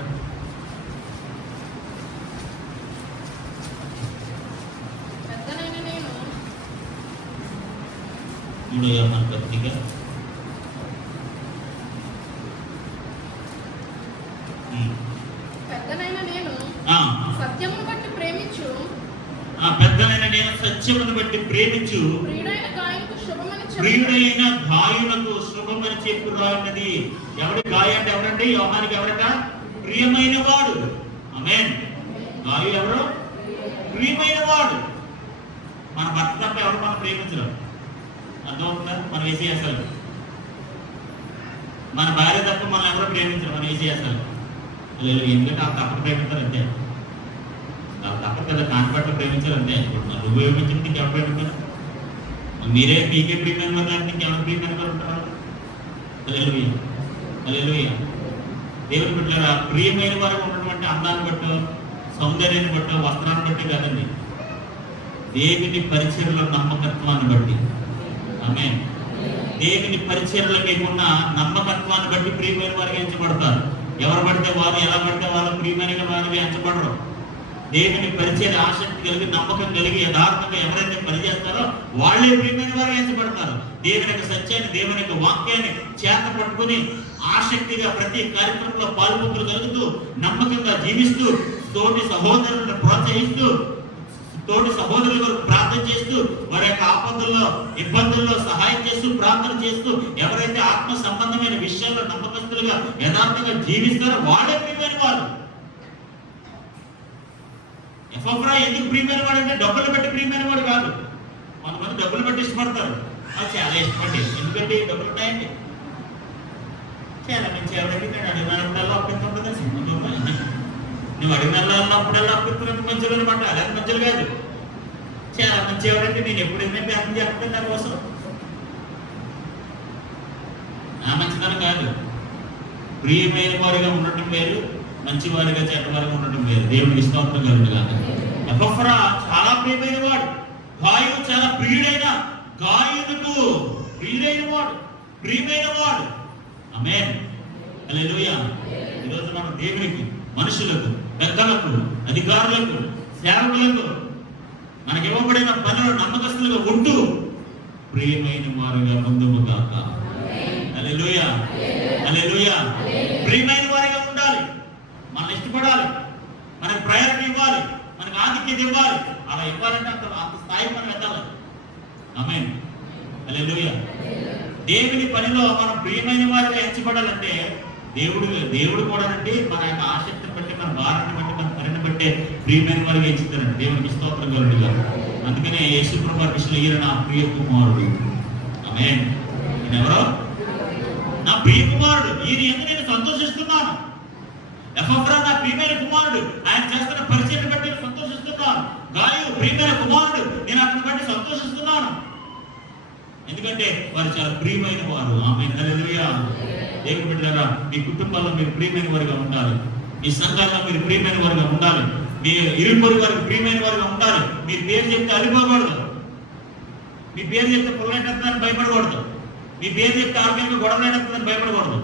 మూడో యోహాను పత్రిక 3. పెద్దలైన నేను సత్యమును బట్టి ప్రేమించు ప్రియుడైన గాయునకు శుభమని చెప్పు రాయున్నది. ఎవరి గాయ అంటే ఎవరండి? యోహానికి ఎవరట? ప్రియమైన వాడు. ఆమేన్. గాయు ఎవరు? ప్రియమైన వాడు. మన భర్త తప్ప ఎవరు మనం ప్రేమించరు. అర్థమవుతుందా? మనం వేసేయాలి. మన భార్య తప్ప మనం ఎవరు ప్రేమించరు, మనం వేసేయాలి. లేదు, ఎందుకంటే ఆ తప్పక ప్రేమించారు అంతే. తప్పక కదా కాన్పట్లు ప్రేమించారు అంతే. నువ్వు ప్రేమించడం ఇంకెవరు ప్రేమించారు? మీరే మీకే ప్రియమైన వారు అంటే ఇంకెవరు ప్రియమైన వారు ఉంటారు? హల్లెలూయా, హల్లెలూయా. దేవుని బిడ్డలారా, ప్రియమైన వారు ఉన్నటువంటి అందాన్ని బట్టో, సౌందర్యాన్ని బట్టో, వస్త్రాన్ని బట్టి కాదండి, దేవుని పరిచర్యలో నమ్మకత్వాన్ని బట్టి. ఆమేన్. దేవుని పరిచర్యలో మీకున్న నమ్మకత్వాన్ని బట్టి ప్రియమైన వారికి ఎంచబడతారు. ఎవరు పడితే వారు, ఎలా పడితే వాళ్ళు ప్రియమైన వారికి ఎంచబడరు. దేవుని పరిచర్య ఆసక్తి కలిగి, నమ్మకం కలిగి, యథార్థంగా ఎవరైతే పనిచేస్తారో వాళ్ళే ప్రియమైన వారు ఎంచబడతారు. దేవుని యొక్క సత్యాన్ని, దేవుని యొక్క వాక్యాన్ని చేత పట్టుకుని ఆసక్తిగా ప్రతి కార్యక్రమంలో పాల్గొంటూ కలుగుతూ, నమ్మకంగా జీవిస్తూ, తోటి సహోదరులను ప్రోత్సహిస్తూ, తోటి సహోదరుల వరకు ప్రార్థన చేస్తూ, వారి యొక్క ఆపదల్లో, ఇబ్బందుల్లో సహాయం చేస్తూ, ప్రార్థన చేస్తూ, ఎవరైతే ఆత్మ సంబంధమైన విషయాల్లో నమ్మకస్తులుగా యథార్థంగా జీవిస్తారో వాళ్ళే ప్రియమైన వారు. ఎపఫ్రా ఎందుకు ప్రియమైన వాడు అంటే డబ్బులు పెట్టి ప్రియమైన వాడు కాదు. కొంతమంది డబ్బులు పెట్టి ఇష్టపడతారు, అది చాలా ఇష్టపడి. ఎందుకంటే డబ్బులు ఉంటాయండి. చాలా మంచి ఎవరైతే అడిగినప్పుడల్లా అప్పించుకుంటుంది. నువ్వు అడిగినప్పుడల్లా అప్పించుకున్నట్టు మంచిలు అనమాట. అలాంటి మంచిలు కాదు. చాలా మంచివాడంటే నేను ఎప్పుడైనా ప్రార్థన చేస్తాను నా కోసం. ఆ మంచితనం కాదు. ప్రియమైన వారిగా ఉండటం వేరు, మంచివారిగా చెడ్డవారిగా ఉండటం వేరు. దేవుడికి స్తోత్రం కలుగును గాక. ఎపఫ్రా చాలా ప్రియమైన వాడు, గాయువు చాలా ప్రియుడైన, గాయువుకు ప్రియుడైన వాడు, ప్రియమైన వాడు. ఆమేన్, హల్లెలూయా. ఈరోజు మనం దేవునికి, మనుషులకు, పెద్దలకు, అధికారులకు, సేవకులకు మనకి ఇవ్వబడిన పనులు నమ్మకస్తులుగా ఉంటూ ప్రియమైన వారుగా ముందుము గాక. హల్లెలూయా, హల్లెలూయా. ప్రియమైన వారిగా ఉండాలి, మనం ఇష్టపడాలి, మనకు ప్రయారిటీ ఇవ్వాలి, మనకు ఆధిక్యత ఇవ్వాలి. అలా ఇవ్వాలంటే అంత స్థాయికి మనం వెళ్ళాలి. ఆమేన్, హల్లెలూయా. దేవుని పనిలో మనం ప్రియమైన వారిగా ఎంచబడాలంటే దేవుడు కూడా అంటే మన యొక్క ఆసక్తిని బట్టి, మన భారాన్ని బట్టి, మన పనిని బట్టి ప్రియమైన వారిగా ఎంచుతారండి. దేవునికి స్తోత్రం కలుగును గాక. అందుకనే యేసు ప్రభువు విషయంలో ఈయన నా ప్రియ కుమారుడు. ఆమేన్. ఎవరో నా ప్రియ కుమారుడు, ఈయన ఎందుకు నేను సంతోషిస్తున్నాను. ఎపఫ్రా నా ప్రియమైన కుమారుడు, ఆయన చేస్తున్న పరిచయం బట్టి నేను సంతోషిస్తున్నాను. గాయువు ప్రియమైన కుమారుడు, నేను అతని బట్టి సంతోషిస్తున్నాను. ఎందుకంటే వారు చాలా ప్రియమైన వారు. ఆమేన్, హల్లెలూయా. దేవుని బిడ్డలారా, మీ కుటుంబాల్లో మీరు ప్రియమైన వారిగా ఉండాలి, మీ సంఘాల్లో మీరు ప్రియమైన వారిగా ఉండాలి, మీ ఇరుపొరు వారికి ప్రియమైన వారిగా ఉండాలి. మీ పేరు చెప్తే అలిపోకూడదు, మీ పేరు చెప్తే పుల్లెట్టని భయపడకూడదు, మీ పేరు చెప్తే ఆరోగ్యంగా గొడవలేటని భయపడకూడదు.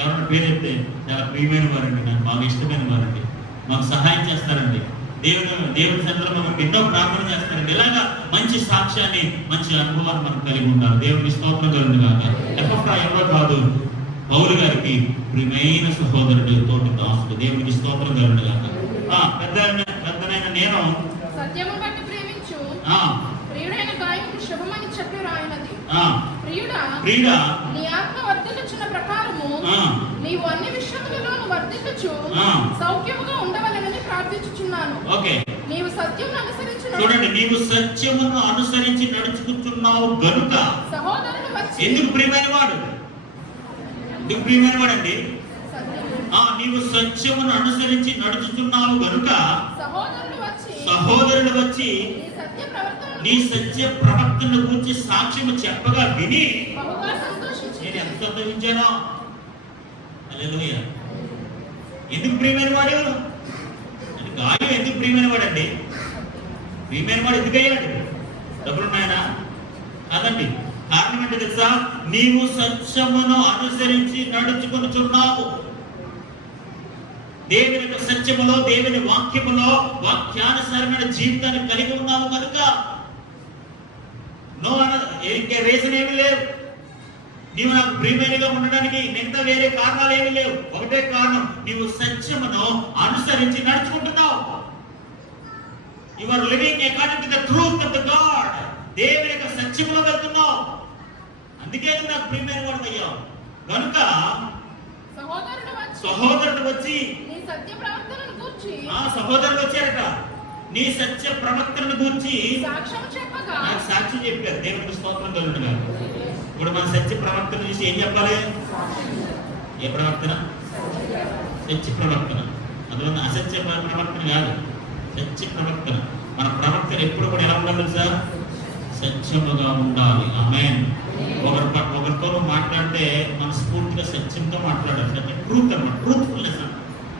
ఎవరైనా పేరు చెప్తే చాలా ప్రియమైన వారండి, నాకు బాగా ఇష్టమైన వారండి, మాకు సహాయం చేస్తారండి, దేవుని సన్నిధిలో మనకు ఎన్నో ప్రార్థన చేస్తారండి. ఇలాగా మంచి సాక్ష్యాన్ని, మంచి అనుభవాన్ని మనం కలిగి ఉండాలి. దేవుని స్తోత్రం కలుగును గాక. ఎపఫ్రా ఎవరో కాదు, పౌలు గారికి ప్రియమైన సహోదరుడు, తోటి దాసుడు. దేవునికి స్తోత్రం కలుగును గాక. పెద్దనైన నేను సత్యము బట్టి ప్రేమించు ప్రియుడైన గాయకుడు శుభమని చెప్పి రాయినది. ప్రియుడా, నీ ఆత్మ వర్ధిల్లుచున్న ప్రకారము నీవు అన్ని విషయములలోను వర్ధిల్లుచు సౌఖ్యముగా ఉండవలెనని ప్రార్థించుచున్నాను. ఓకే, నీవు సత్యమును అనుసరించి చూడండి, నీవు సత్యమును అనుసరించి నడుచుకుంటున్నావు గనుక సహోదరుడు వచ్చి. ఎందుకు ప్రియమైన వాడు? ఎందుకు ప్రియమైన వాడండి? నీవు సత్యమును అనుసరించి నడుచుతున్నావు గనుక సహోదరుడు వచ్చి నీ సత్య ప్రవర్తన గురించి సాక్ష్యము చెప్పగా విని నేను ఎంత సంతోషించానో. హల్లెలూయా. ఎందుకు ప్రియమైన వాడు? గాయం ఎందుకు ప్రియమైన వాడండి? ప్రియమైన వాడు ఎందుకయ్యాడు? డబ్బులున్నాయనా? కాదండి. కారణం ఏంటో తెలుసా? నీవు సత్యమును అనుసరించి నడుచుకొనుచున్నావు. దేవుని యొక్క సత్యములో, దేవుని వాక్యములో వాక్యానుసారమైన జీవితాన్ని కలిగి ఉన్నావు కనుక ఇంకే రీజన్ ఏమి లేవు. నీవు నాకు ప్రియమైనగా ఉండడానికి మిగతా వేరే కారణాలు ఏమి లేవు. ఒకటే కారణం, నీవు సత్యమును అనుసరించి నడుచుకుంటున్నావు. You are living according to the truth of the God. దేవుని యొక్క సత్యములో వెళ్తున్నావు. అందుకే నువ్వు నాకు ప్రియమైన వాడు అయ్యావు. కనుక సహోదరుడు వచ్చి సహోదరుడు వచ్చారట, నీ సత్య ప్రవర్తనను గురించి నాకు సాక్షి చెప్పారు. దేవునికి స్తోత్రం కలుగును గాక. ఇప్పుడు మన సత్య ప్రవర్తన చూసి ఏం చెప్పాలి? ఏ ప్రవర్తన? సత్య ప్రవర్తన. అందువల్ల అసత్య ప్రవర్తన కాదు, సత్య ప్రవర్తన. మన ప్రవర్తన ఎప్పుడు కూడా ఎలా ఉండాలి తెలుసా? సత్యముగా ఉండాలి. ఆమేన్. ఒకరితో మాట్లాడితే మన స్ఫూర్తిగా సత్యంతో మాట్లాడాలి. సత్యం ట్రూత్ అన్నమాట. ట్రూత్ఫుల్నెస్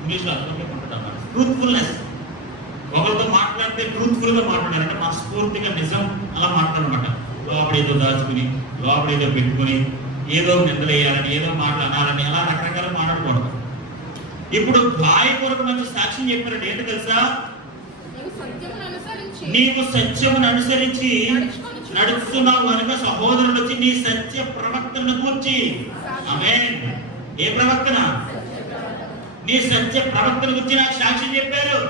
ఇంగ్లీష్లో అర్థం ఉంటాం. ట్రూత్ఫుల్నెస్. ఒకరితో మాట్లాడితే ట్రూత్ఫుల్ గా మాట్లాడాలంటే మన స్ఫూర్తిగా నిజం అలా మాట్లాడనమాట. లోపడేదో దాచుకుని, లోపడేదో పెట్టుకుని, ఏదో నిందలేయాలని, ఏదో మాట్లాడాలని అలా రకరకాల మాట్లాడకూడదు. ఇప్పుడు గాయకులకు మంచి సాక్ష్యం చెప్పారంటే ఏంటో తెలుసా? నీవు సత్యమును అనుసరించి నడుస్తున్నావు కనుక సహోదరుడు వచ్చి నీ సత్య ప్రవర్తన గురించి. ఆమేన్. ఏ ప్రవర్తన? నీ సత్య ప్రవర్తన గురించి నాకు సాక్ష్యం చెప్పారు.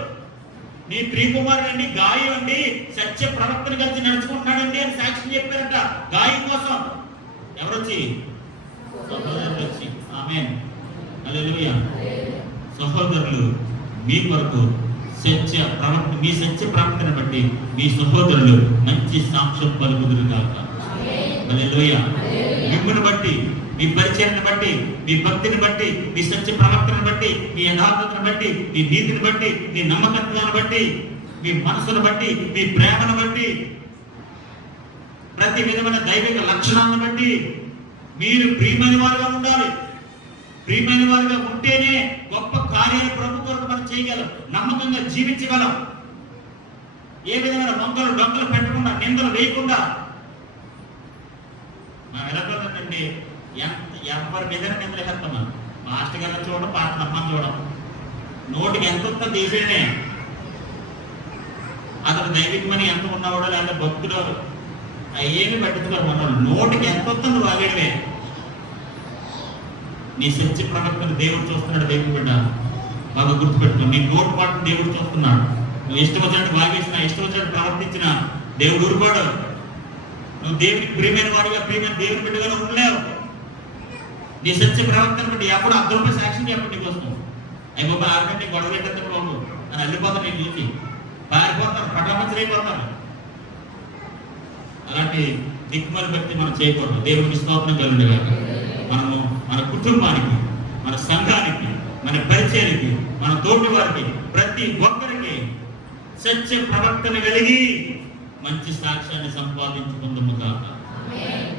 నీ ప్రియకుమారుడు అండి, గాయం అండి, సత్య ప్రవర్తన కలిసి నడుచుకుంటున్నాడండి అని సాక్ష్యం చెప్పారంట. గాయం కోసం ఎవరొచ్చి? సహోదరులు వచ్చి. ఆమేన్, హల్లెలూయా. సహోదరులు మీ కొరకు సత్య ప్రవర్తన, మీ సత్య ప్రవర్తన బట్టి మీ సహోదరులు మంచి సాక్ష్యం పలుకుదురు గాక. హల్లెలూయా. మిమ్మల్ని బట్టి, మీ పరిచయాన్ని బట్టి, మీ భక్తిని బట్టి, మీ సత్య ప్రవర్తన బట్టి, మీ యథార్థతను బట్టి, మీ నీతిని బట్టి, మీ నమ్మకత్వాన్ని బట్టి మీ మనసును బట్టి, మీ ప్రేమను బట్టి, ప్రతి విధమైన దైవిక లక్షణాలను బట్టి మీరు ప్రియమైన వారుగా ఉండాలి. ప్రియమైన వారుగా ఉంటేనే గొప్ప కార్యాలు ప్రభు కొరకు మనం చేయగలం, నమ్మకంగా జీవించగలం. ఏ విధమైన వంకలు డొంకలు పెట్టకుండా, నిందలు వేయకుండా. మనం ఎలాగండి, ఎవరి మీద నిందలు వేస్తాం. మాస్టర్ గారిని చూడడం, పాట నమ్మని చూడడం, నోటికి ఎంత వస్తుంది తీసేనే. అతను దైవికమని ఎంత ఉన్నవాడో లేకపోతే భక్తుడు అయ్యేమి పట్టించుకోరు. ఉన్నాడు నోటికి ఎంత వస్తుంది వాగేయడమే. నీ సత్య ప్రవర్తన దేవుడు చూస్తున్నాడు. దేవుడు బిడ్డ బాగా గుర్తుపెట్టుకో, నీ నోటు పాటను దేవుడు చూస్తున్నాడు. నువ్వు ఇష్టం వచ్చినట్టు వాగేసినా, ఇష్టం వచ్చినట్టు ప్రవర్తించినా దేవుడు ఊరుకోడు. నువ్వు దేవునికి ప్రియమైన వాడిగా, ప్రియమైన దేవుని బిడ్డగా ఉండలేవు. నీ సత్య ప్రవర్తన బట్టి ఎప్పుడు 10 రూపాయలు సాక్ష్యం చెప్పండి నీకోసం. అయ్యి బాబా 6 గంటలు గొడవ పెట్టేస్తాను బాబు అని వెళ్ళిపోతాను. నేను చూసి పారిపోతాను, పట్టమంచరైపోతాను. అలాంటి దిక్కుమని బట్టి మనం చేయకూడదు. దేవుడికి స్తోత్రం కలుగునుగా. మనము మన కుటుంబానికి, మన సంఘానికి, మన పరిచయానికి, మన తోటి వారికి, ప్రతి ఒక్కరికి సత్య ప్రవర్తన కలిగి మంచి సాక్ష్యాన్ని సంపాదించుకుందాము కాక.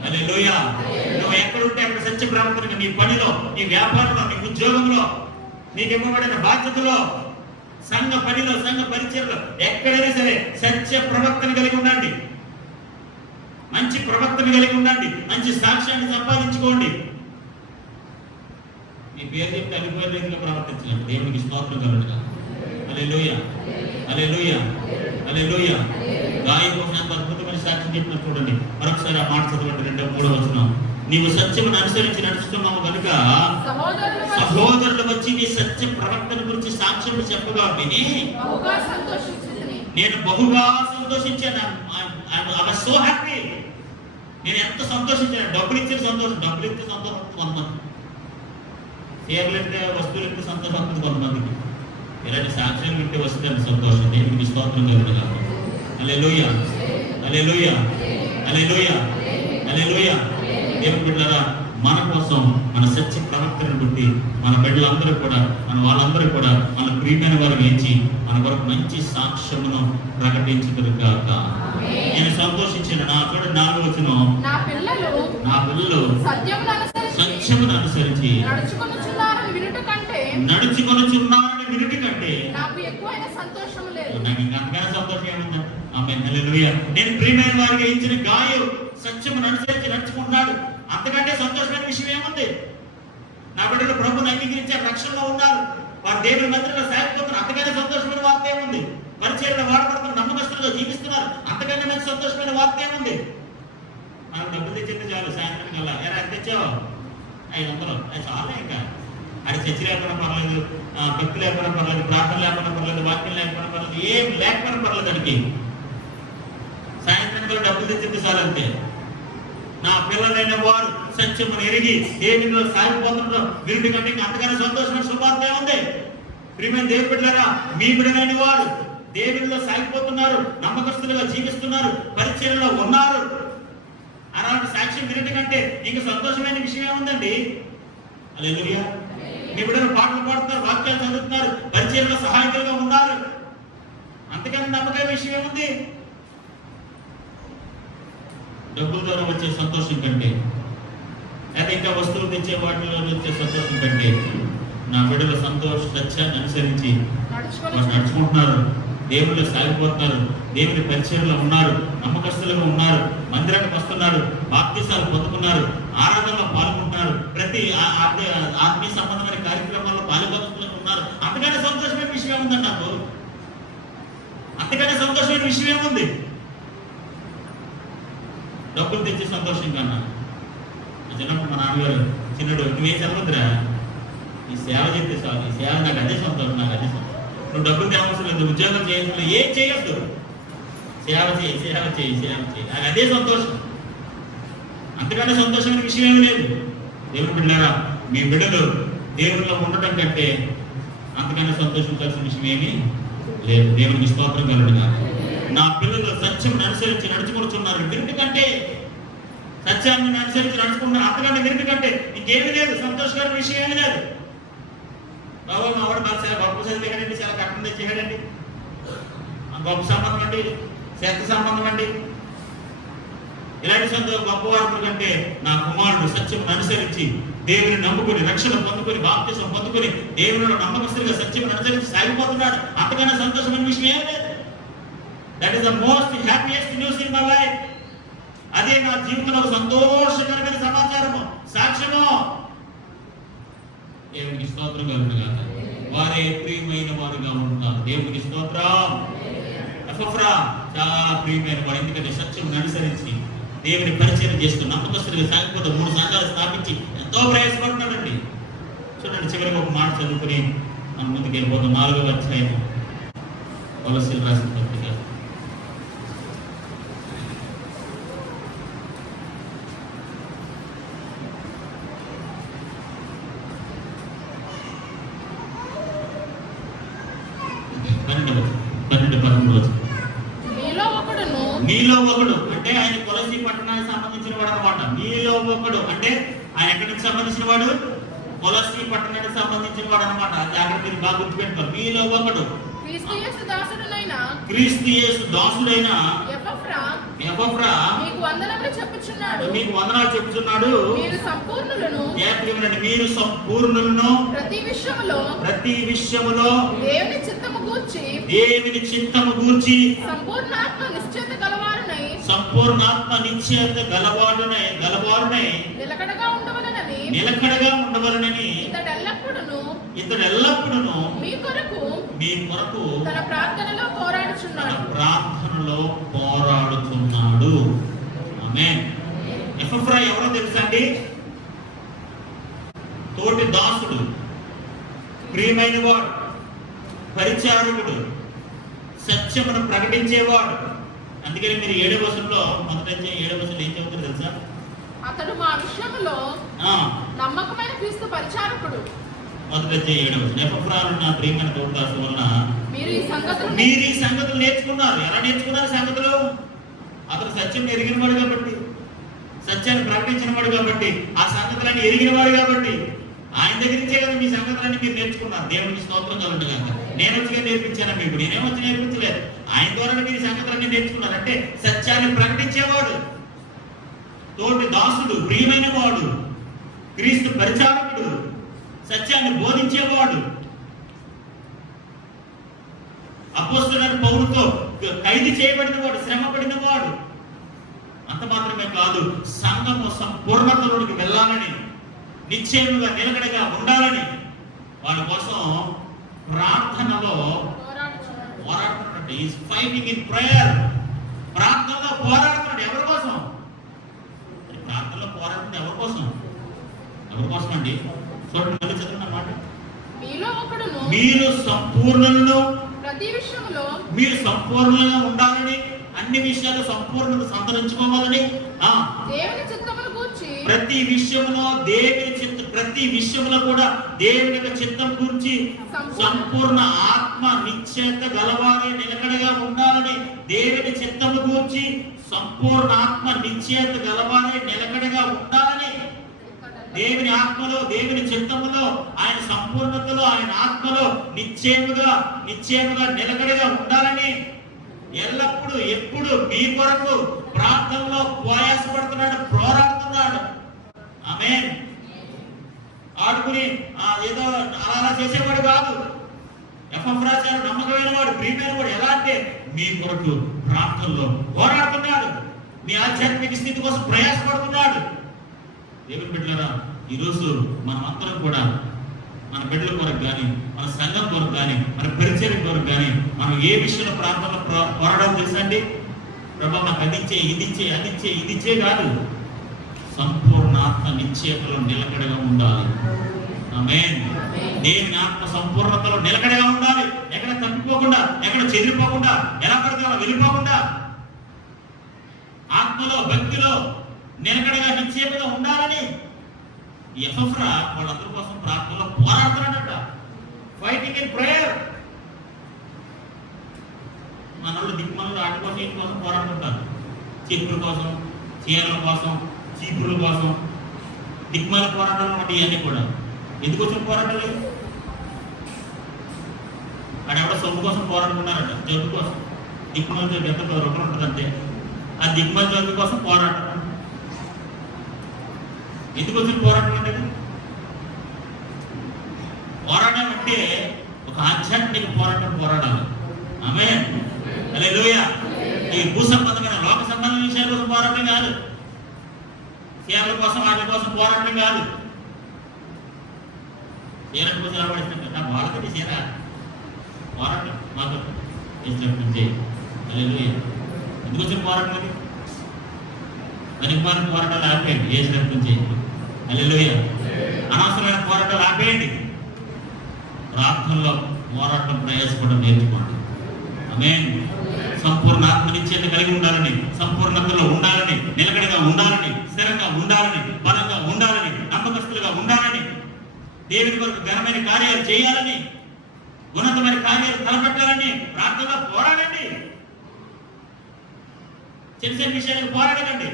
హల్లెలూయా. నువ్వు ఎక్కడుంటే అక్కడ సత్య ప్రవర్తనగా, నీ పనిలో, నీ వ్యాపారంలో, నీ ఉద్యోగంలో, నీకు ఇవ్వబడిన బాధ్యతలో, సంఘ పనిలో, సంఘ పరిచయంలో, ఎక్కడైనా సరే సత్య ప్రవర్తన కలిగి ఉండండి. మంచి ప్రవర్తన కలిగి ఉండండి. మంచి సాక్ష్యాన్ని సంపాదించుకోండి. మీ పేరు చెప్తే అలిపోయే రీతిలో ప్రవర్తించండి. దేవునికి స్తోత్రం కలుగునుగా. హల్లెలూయా, హల్లెలూయా, హల్లెలూయా. గాయకుడు ఎంత అద్భుతమైన సాక్ష్యం చెప్పిన చూడండి. మరొకసారి ఆ మాట చదవండి. 2-3 వచనం. నీవు సత్యమును అనుసరించి నడుస్తున్నావు కనుక సహోదరులు వచ్చి నీ సత్య ప్రవర్తన గురించి సాక్ష్యం చెప్పగా విని నేను బహుగా సంతోషించాను. So happy. నేను ఎంత సంతోషించాను. డబ్బులు ఇచ్చే సంతోషం, డబ్బులు ఇస్తే సంతోషం కొంతమంది, చీరలు ఇస్తే, వస్తువులు ఇస్తే సంతోషం వస్తుంది కొంతమందికి. ఇలాంటి సాక్ష్యం వింటే వస్తుంది సంతోషం. దేవునికి స్తోత్రం కలుగునుగా. హల్లెలూయా, హల్లెలూయా, హల్లెలూయా, హల్లెలూయా. దేవుని బిడ్డలారా, మన కోసం, మన సత్య ప్రవర్తనను బట్టి మన బిడ్డలందరూ కూడా, మన వాళ్ళందరూ కూడా మన ప్రియమైన వారిని ఎంచి మన వరకు మంచి సాక్ష్యమును ప్రకటించుదురు గాక. నేను సంతోషించాను. నా చూడ 4వ వచనం. నా పిల్లలు సత్యమును అనుసరించి నడుచుకొనుచున్నారని వినుట కంటే నాకు ఎక్కువైన సంతోషం లేదు. నాకు ఇంకంతకైనా సంతోషం ఏముంది? ఆమేన్, హల్లెలూయా. నేను ప్రియమైన వారికి ఇచ్చిన గాయు సత్యమును అనుసరించి నడుచుకుంటున్నాడు. అంతకంటే సంతోషమైన విషయం ఏముంది? నా బిడ్డలు ప్రభువుని అంగీకరించారు, రక్షణలో ఉన్నారు, వారు దేవుని మందిరంలో సాగిపోతున్నారు. అంతకంటే సంతోషమైన వార్త ఏముంది? పరిచయంలో వాడబడుతున్న నమ్మకస్తులుగా జీవిస్తున్నారు. అంతకంటే మంచి సంతోషమైన వార్త ఏముంది? నాకు డబ్బులు తెచ్చింది చాలు. సాయంత్రం కల్లా ఎలా తెచ్చావు? 500. అది చాలా. ఇంకా అది చర్చి లేకపోయినా పర్లేదు, భక్తి లేకపోయినా పర్లేదు, ప్రార్థన లేకపోయినా పర్లేదు, వాక్యం లేకపోయినా పర్లేదు, ఏం లేకపోయినా పర్లేదు. దానికి సాయంత్రం కల్లా డబ్బులు తెచ్చింది చాలు అంతే. నా పిల్లలైన వారు సత్యమును ఎరిగి దేవునిలో సాగిపోతున్నారు వీరి కంటే అంతకన్నా సంతోషమైన శుభార్త ఉంది. ప్రియమైన దేవుని బిడ్డలారా, మీ బిడ్డలైన వారు దేవునిలో సాగిపోతున్నారు, నమ్మకస్తులుగా జీవిస్తున్నారు, పరిచయంలో ఉన్నారు. అలాంటి సాక్ష్యం వినటి కంటే ఇంక సంతోషమైన విషయం ఏముందండి? హల్లెలూయా. మీ బిడ్డలు పాటలు పాడుతున్నారు, వాక్యాలు చదువుతున్నారు, పరిచయంలో సహాయకులుగా ఉన్నారు. అంతకన్నా నమ్మకమైన విషయం ఏముంది? డబ్బుల ద్వారా వచ్చే సంతోషం కంటే, లేదా ఇంకా వస్తువులు తెచ్చే వాటిలో వచ్చే సంతోషం కంటే, నా బిడ్డల సత్యాన్ని అనుసరించి వారు నడుచుకుంటున్నారు, దేవుళ్ళు సాగిపోతున్నారు, దేవుని పరిచయంలో ఉన్నారు, నమ్మకస్తులుగా ఉన్నారు, మందిరానికి వస్తున్నారు, బాప్తిసాలు పొందుకున్నారు, ఆరాధనలో పాల్గొంటున్నారు, ప్రతి ఆత్మీయ సంబంధమైన కార్యక్రమాల్లో పాల్గొంటున్నారు ఉన్నారు. అంతకంటే సంతోషమైన విషయం ఏముందండి? నాకు అంతకంటే సంతోషమైన విషయం ఏముంది? డబ్బులు తెచ్చే సంతోషం కన్నా. చిన్నప్పుడు మా నాన్నగారు, చిన్నడు నువ్వేం చదవద్దురా, ఈ సేవ చేస్తే చాలు, ఈ సేవ నాకు అదే సంతోషం, నాకు అదే సంతోషం. నువ్వు డబ్బులు తేవలసిన లేదు, ఉద్యోగం చేయవలసిన లేదు, ఏం చేయొద్దు, సేవ చేయి, సేవ చేయి, సేవ చేయి, నాకు అదే సంతోషం. అంతకంటే సంతోషమైన విషయం ఏమి లేదు. దేవుని బిడ్డలారా, మీ బిడ్డలు దేవునిలో ఉండటం కంటే అంతకన్నా సంతోషించాల్సిన విషయం ఏమీ లేదు. దేవునికి స్తోత్రం కలుగునుగా. నా పిల్లలు సత్యం అనుసరించి నడుచుకుంటున్నారు వినుటి కంటే, సత్యాన్ని అనుసరించి నడుచుకుంటున్నారు అంతకంటే వినుటి కంటే ఇంకేమీ లేదు. సంతోషకరమైన విషయం ఏమీ లేదు. బాబు మా వాడు బాగా చాలా గొప్ప చదివేయడండి, చాలా కట్టం తెచ్చేయడండి, గొప్ప సంబంధం అండి, శక్త సంబంధం అండి. ఇలాంటి గొప్పవారు కంటే నా కుమారుడు సత్యమును అనుసరించి దేవుని నమ్ముకుని రక్షణ పొందుకొని బాప్తిసం పొందుకొని దేవునిలో నమ్మకస్తుడిగా సత్యమును అనుసరించి సాగిపోతున్నాడు. అంతకన్నా సంతోషమైన విషయం ఏం లేదు. That is the most happiest news in my life. అదే నా జీవితంలో సంతోషకరమైన సమాచారము, సాక్ష్యము. దేవునికి స్తోత్రం కలుగునుగా. వారే ప్రియమైన వారుగా ఉంటారు. దేవునికి స్తోత్రం. ఎపఫ్రా చాలా ప్రియమైన వాడు, ఎందుకంటే సత్యమును అనుసరించి దేవుని పరిచయం చేస్తూ నమ్మకస్తుడిగా సాగిపోతూ 3 సంఘాలు స్థాపించి ఎంతో ప్రయాసపడుతున్నాడండి. చూడండి, చివరికి ఒక మాట చదువుకుని మన ముందుకు వెళ్ళిపోతాం. 4వ అధ్యాయం కొలస్సీయులకు రాసిన పత్రిక. మీలో ఒకడు అంటే ఆయన కొలసీ పట్టణానికి సంబంధించిన వాడు అనమాట. మీలో ఒకడు అంటే ఆయన ఎక్కడికి సంబంధించిన వాడు? కొలసీ పట్టణానికి సంబంధించిన వాడు అనమాట. అది అక్కడ మీరు బాగా గుర్తుపెట్టుకోవాలి. మీలో ఒకడు క్రీస్తు యేసు దాసుడైన ఎపఫ్రా మీకు వందనాలు చెప్పుచున్నాడు. మీరు సంపూర్ణులను ప్రతి విషయములో దేవుని చిత్తము గూర్చి సంపూర్ణాత్మ నిశ్చయత గలవారునై నిలకడగా ఉండవలనని ఇతడు ఎల్లప్పుడూ మీ కొరకు తన ప్రార్థనలో పోరాడుతున్నాడు. ఆమేన్. ఎపఫ్రా ఎవరో తెలుసా అండి? తోటి దాసుడు, ప్రియమైన వాడు, పరిచారకుడు, సత్యమును ప్రకటించేవాడు. అందుకని మీరు 7వ వచనంలో మొదటి 7వ వచనంలో ఏం చెబుతారు తెలుసా? అతడు మా విషయంలో నమ్మకమైన క్రీస్తు పరిచారకుడు. మొదటి 7వ వచనం. ఎపఫ్రాను నా ప్రియమైన తోటి దాసుడు వలన మీరు ఈ సంగతులు నేర్చుకున్నారు. ఎలా నేర్చుకున్నారు సంగతులు? అతను సత్యం ఎరిగిన వాడు కాబట్టి, సత్యాన్ని ప్రకటించిన వాడు కాబట్టి, ఆ సంగతులన్నీ ఎరిగిన వాడు కాబట్టి ఆయన దగ్గర నుంచే కదా మీ సంగతులన్నీ మీరు నేర్చుకున్నారు. దేవునికి స్తోత్రం కలుగుతుంది కదా. నేను వచ్చి నేర్పించాను మీకు, నేనేం వచ్చి నేర్పించలేదు. ఆయన ద్వారా మీరు సంగతులన్నీ నేర్చుకున్నారు. అంటే సత్యాన్ని ప్రకటించేవాడు, తోటి దాసుడు, ప్రియమైన వాడు, క్రీస్తు పరిచారకుడు, సత్యాన్ని బోధించేవాడు. అపోస్తలుడైన పౌలుతో ఖైదు చేయబడిన వాడు, శ్రమ పడిన వాడు. అంత మాత్రమే కాదు, సంఘము సంపూర్ణతలోకి వెళ్ళాలని, నిశ్చయముగా నిలకడగా ఉండాలని వాళ్ళ కోసం ప్రార్థనలో పోరాడుతున్నాడు. Is fighting in prayer. ప్రార్థనలో పోరాడుతున్నాడు. ఎవరి కోసం? ప్రార్థనలో పోరాడుతుంది ఎవరి కోసం? ఎవరి కోసం అండి? చూడండి, మళ్ళీ చదువుతున్న మాట. మీరు సంపూర్ణులను మీరు సంపూర్ణంగా ఉండాలని, అన్ని విషయాలు సంపూర్ణత సంతరించుకోవాలని, ప్రతి విషయంలో కూడా దేవుని యొక్క చిత్తం గురించి సంపూర్ణ ఆత్మ నిశ్చయత గలవారే నిలకడగా ఉండాలని, దేవుని చిత్తము గురించి సంపూర్ణ ఆత్మ నిశ్చయత గలవారే నిలకడగా ఉండాలని, దేవుని ఆత్మలో, దేవుని చిత్తములో, ఆయన సంపూర్ణతలో, ఆయన ఆత్మలో నిశ్చయముగా నిలకడగా ఉండాలని ఎల్లప్పుడూ ఎప్పుడు మీ కొరకు ప్రార్థనలో ప్రయాసపడుతున్నాడు, పోరాడుతున్నాడు. ఆమేన్. ఆడుకుని ఏదో అలా చేసేవాడు కాదు. ఎపఫ్రా నమ్మకమైన వాడు, ప్రియమైన వాడు. ఎలా అంటే మీ కొరకు ప్రార్థనలో పోరాడుతున్నాడు, మీ ఆధ్యాత్మిక స్థితి కోసం ప్రయాసపడుతున్నాడు. దేవుని బిడ్డలారా, ఈరోజు మనమందరం కూడా మన బిడ్డల కొరకు కానీ, మన సంఘం కొరకు కానీ, మన పరిచయం కొరకు కానీ మనం ఏ విషయంలో ప్రార్థనలో పోరాడాలి తెలుసా అండి? ప్రభు నాకు అదిచ్చే, ఇదిచ్చే కాదు, సంపూర్ణ ఆత్మ నిశ్చయతలో నిలకడగా ఉండాలి. ఆమేన్. దేవుని ఆత్మ సంపూర్ణతలో నిలకడగా ఉండాలి. ఎక్కడ తప్పిపోకుండా, ఎక్కడ చెదిరిపోకుండా, ఎలా పడితే అలా వెళ్ళిపోకుండా, ఆత్మలో, భక్తిలో నిలకడగా నిశ్చయతగా ఉండాలని ఎపఫ్రా వాళ్ళందరి కోసం ప్రార్థనలో పోరాడుతున్నాడట. Fighting in prayer. మనోళ్ళు దిక్కుమనులు ఆటి కోసం, ఇంటి కోసం పోరాడుతుంటారు. చెప్పుల కోసం, చీరల కోసం, చీపుల కోసం, దిక్కుమాల పోరాటాలు అన్నమాట. ఇవన్నీ కూడా ఎందుకు వచ్చిన పోరాటాలు? అక్కడ ఎవడో సొమ్ము కోసం పోరాడుతున్నారట, జబ్బు కోసం. దిక్కుమాల జోగి ఎంత ఒకటి ఉంటుంది అంతే. ఆ దిక్కుమాల జోగి కోసం పోరాటం. ఎందుకు వచ్చిన పోరాటం అంటే పోరాటం అంటే ఒక ఆధ్యాత్మిక పోరాడాలి. ఆమేన్, హల్లెలూయా. ఈ భూ సంబంధమైన లోక సంబంధమైన విషయాల కోసం పోరాటం కాదు, చీరల కోసం వాటి కోసం పోరాటం కాదు. చీరల కోసం నిలబడిస్తాం నా వాళ్ళకి చీర పోరాటం మాకు ఇష్టం. హల్లెలూయా. ఎందుకు వచ్చిన పోరాటం అది? పనికిమాలిన పోరాటాలు ఆపేయండి. ఏ శ్రద్ధం చేయండి. హల్లెలూయా. అనవసరమైన పోరాటాలు ఆపేయండి. ప్రార్థనలో పోరాటం ప్రయాసపడడం నేర్చుకోండి. ఆమేన్. సంపూర్ణ ఆత్మనిశ్చయత కలిగి ఉండాలని, సంపూర్ణతలో ఉండాలని, నిలకడగా ఉండాలని, స్థిరంగా ఉండాలని, బలంగా ఉండాలని, నమ్మకస్తులుగా ఉండాలని, దేవుని కొరకు ఘనమైన కార్యాలు చేయాలని, ఉన్నతమైన కార్యాలు తలపెట్టాలని ప్రార్థనలో పోరాడండి. చిన్న చిన్న విషయాలకు పోరాడకండి.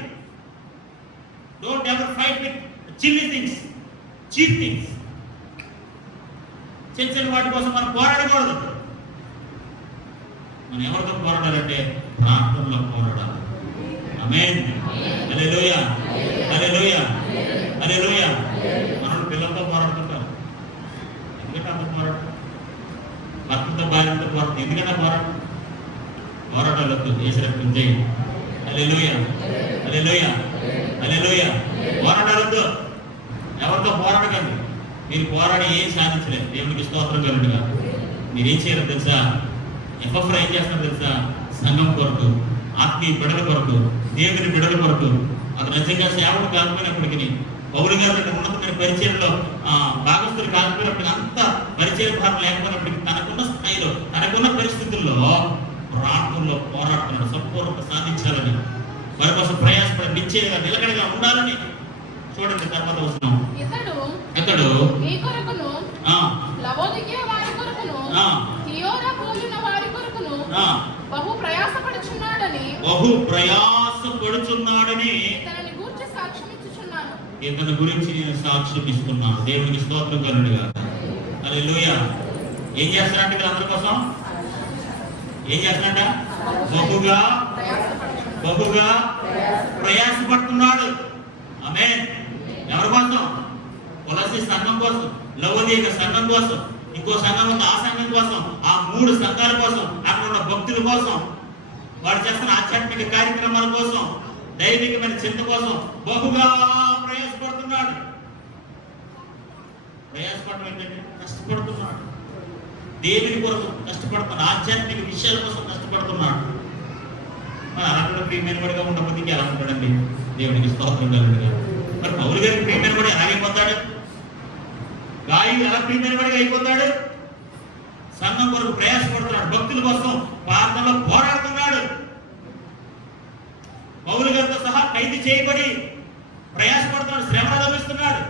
Don't ever fight with chilly things, cheap things. చిన్న చిన్న వాటి కోసం మనం పోరాడకూడదు. మనం ఎవరితో పోరాడాలంటే ప్రార్థనలో పోరాడాలి. ఆమేన్, హల్లెలూయా, హల్లెలూయా, హల్లెలూయా. మనల్ని పిల్లలతో పోరాడుతుంటారు. ఎందుకంటే అంత పోరాడతారు. భర్తతో భార్యతో పోరాడతారు. ఎందుకంటే పోరాటాలతో ఏసరత్వం చేయండి. హల్లెలూయా, హల్లెలూయా, హల్లెలూయా. పోరాటాలతో ఎవరితో పోరాడకండి. మీరు పోరాడి ఏం సాధించలేదు. దేవునికి స్తోత్రం కలుగుగా. మీరు ఏం చేయాలో తెలుసా? ఎఫ్ఎఫ్రా ఏం చేస్తారో తెలుసా? సంఘం కొరకు, ఆత్మీయ బిడ్డల కొరకు, దేవుని బిడ్డల కొరకు. అతను నిజంగా సేవలు కాకపోయినప్పటికీ, పౌలు గారు ఉన్నతమైన పరిచయంలో భాగస్తులు కాకపోయినప్పటికీ, అంత పరిచయ భారం లేకపోయినప్పటికీ, తనకున్న స్థాయిలో, తనకున్న పరిస్థితుల్లో ప్రార్థనలో పోరాడుతున్నాడు. సంపూర్ణత సాధించాలని, వారి కోసం ప్రయాసపడి నిశ్చయంగా నిలకడగా ఉండాలని. చూడండి తర్వాత వస్తున్నాం. ఇతడు మీ కొరకును, లవోదికీయ వారి కొరకును, తియోతీయుల వారి కొరకును బహు ప్రయాసపడుచున్నాడని ఇతని గురించి సాక్ష్యం ఇచ్చుచున్నాను. ఇతని గురించి నేను సాక్ష్యం ఇస్తున్నాను. దేవునికి స్తోత్రం కలుగుగా. హల్లెలూయా. ఏం చేస్తారంటే అందరి కోసం ఏం చేస్తారంట? బహుగా ప్రయాసపడుతున్నాడు. ఆమేన్. ఎవరి కోసం? కొలస్సీ సంఘం కోసం, లవోదికీయ సంఘం కోసం, ఇంకో సంఘం ఉంది ఆ సంఘం కోసం, ఆ 3 సంఘాల కోసం, అక్కడ ఉన్న భక్తుల కోసం, వాడు చేస్తున్న ఆధ్యాత్మిక కార్యక్రమాల కోసం, దైవికమైన చింత కోసం బహుగా ప్రయాసపడుతున్నాడు. ప్రయాసపడడం ఏంటంటే కష్టపడుతున్నాడు. దేవుని కొరకు కష్టపడుతున్నాడు. ఆధ్యాత్మిక విషయాల కోసం కష్టపడుతున్నాడు. అక్కడ ప్రియమైన వాడిగా ఉండకపోతే ఎలా ఉంటాడండి? దేవునికి స్తోత్రం కలుగుగా. మరి పౌలు గారికి ప్రియమైన వాడు ఎలాగైపోతాడు? గాయు ఎలా ప్రియమైన వాడిగా అయిపోతాడు? సంఘం కొరకు ప్రయాసపడుతున్నాడు. భక్తుల కోసం ప్రార్థనలో పోరాడుతున్నాడు. పౌలు గారితో సహా ఖైదు చేయబడి ప్రయాసపడుతున్నాడు. శ్రమ అనుభవిస్తున్నాడు.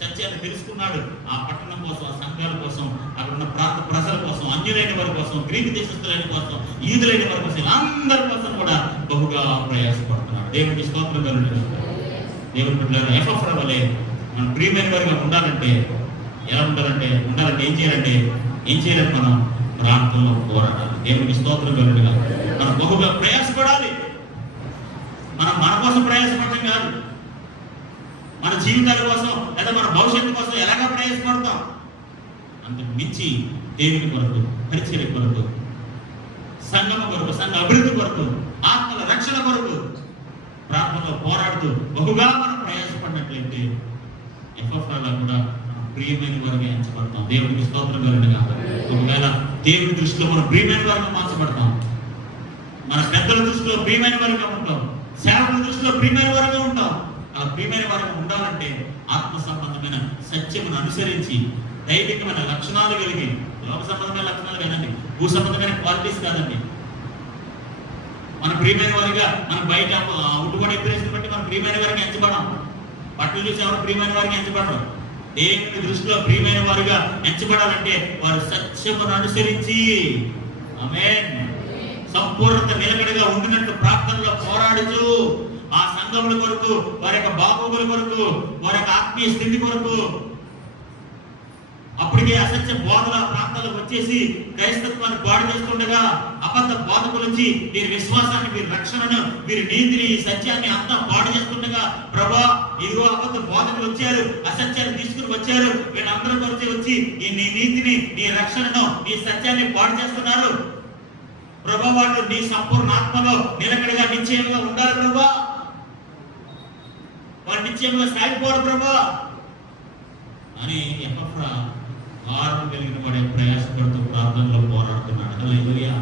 సత్యాన్ని తెలుసుకున్నాడు. ఆ పట్టణం కోసం, ఆ సంఘాల కోసం, అక్కడ ఉన్న ప్రాంత ప్రజల కోసం, అన్యులైన వారి కోసం, గ్రీకు దేశస్తులైన కోసం, యూదులైన వారి కోసం, అందరి కోసం కూడా బహుగా ప్రయాసపడుతున్నాడు. దేవునికి స్తోత్రం కలుగుగా. దేవుని బిడ్డలారా, ఎఫ్ఎఫ్రా వలె మనం ప్రియమైన వారిగా ఉండాలంటే ఎలా ఉండాలంటే ఏం చేయాలంటే మనం ప్రార్థనలో పోరాడాలి. దేవునికి స్తోత్రం కలుగుగా. మనం బహుగా ప్రయాసపడాలి. మనం మన కోసం ప్రయాసపడటం కాదు, మన జీవితాల కోసం లేదా మన భవిష్యత్తు కోసం ఎలాగా ప్రయాసపడతాం. అంతకు మించి దేవుని కొరకు, పరిచర్య కొరకు, సంఘం కొరకు, సంఘ అభివృద్ధి కొరకు, ఆత్మల రక్షణ కొరకు ప్రార్థనలో పోరాడుతూ బహుగా మనం ప్రయాసపడినట్లయితే ఎఫ్ఎఫ్రాలో కూడా ప్రియమైన వారిగా ఎంచబడతాం. దేవునికి స్తోత్రం కలుగుగా. ఒకవేళ దేవుని దృష్టిలో మనం ప్రియమైన వారిగా మార్చబడతాం. మన పెద్దల దృష్టిలో ప్రియమైన వారిగా ఉంటాం. సేవకుల దృష్టిలో ప్రియమైన వారిగా ఉంటాం. అలా ప్రియమైన వారిగా ఉండాలంటే ఆత్మ సంబంధమైన సత్యమును అనుసరించి దైవికమైన లక్షణాలు కలిగి, లోక సంబంధమైన లక్షణాలు కాదండి, భూ సంబంధమైన క్వాలిటీస్ కాదండి. మన ప్రియమైన వారిగా మనం బయట ఉట్టుబడి ఎప్పుడేసిన బట్టి మనం ప్రియమైన వారికి ఎంచబడం. బట్టలు చూసి ఎవరు ప్రియమైన వారికి ఎంచబడరు. దేవుని దృష్టిలో ప్రియమైన వారిగా ఎంచబడాలంటే వారు సత్యమును అనుసరించి, ఆమేన్, సంపూర్ణత నిలకడగా ఉండినట్టు ప్రార్థనలో పోరాడుతూ ఆ సంఘముల కొరకు, వారి యొక్క బాగోగుల కొరకు, వారి యొక్క ఆత్మీయ స్థితి కొరకు అప్పటికే అసత్య బోధల ప్రాంతాలకు వచ్చేసి క్రైస్తత్వాన్ని పాడు చేస్తుండగా అబద్ధ బోధకులు వచ్చి వీరి విశ్వాసాన్ని, వీరి రక్షణను, వీరి నీతిని, ఈ సత్యాన్ని అంతా పాడు చేస్తుండగా, ప్రభా ఇదిగో అబద్ధ బోధకులు వచ్చారు, అసత్యాన్ని తీసుకుని వచ్చారు, వీళ్ళందరూ వచ్చి నీ నీతిని, నీ రక్షణను, నీ సత్యాన్ని పాడు చేస్తున్నారు ప్రభా. వాళ్ళు నీ సంపూర్ణ ఆత్మలో నిలకడగా నిశ్చయంగా ఉండాలి ప్రభా. వాళ్ళు నిశ్చయంగా సాగిపోవాలి ప్రభా అని ఎపఫ్రా ఆరు కలిగిన వాడే ప్రయాసపడుతూ ప్రార్థనలో పోరాడుతున్నాడు. హల్లెలూయా,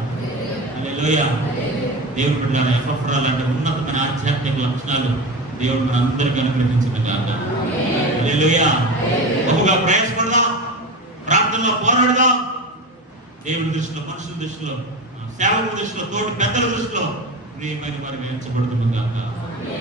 హల్లెలూయా. దేవుడు బిడ్డలారా, ఎపఫ్రా లాంటి ఉన్నతమైన ఆధ్యాత్మిక లక్షణాలు దేవుడు మన అందరికీ అనుగ్రహించిన గాక. హల్లెలూయా. బహుగా ప్రయాసపడదాం, ప్రార్థనలో పోరాడదాం. దేవుని దృష్టిలో, మనుషుల దృష్టిలో, సేవకుల దృష్టిలో, తోటి పెద్దల దృష్టిలో ప్రియమైన వారు ఎంచబడుతున్న గాక.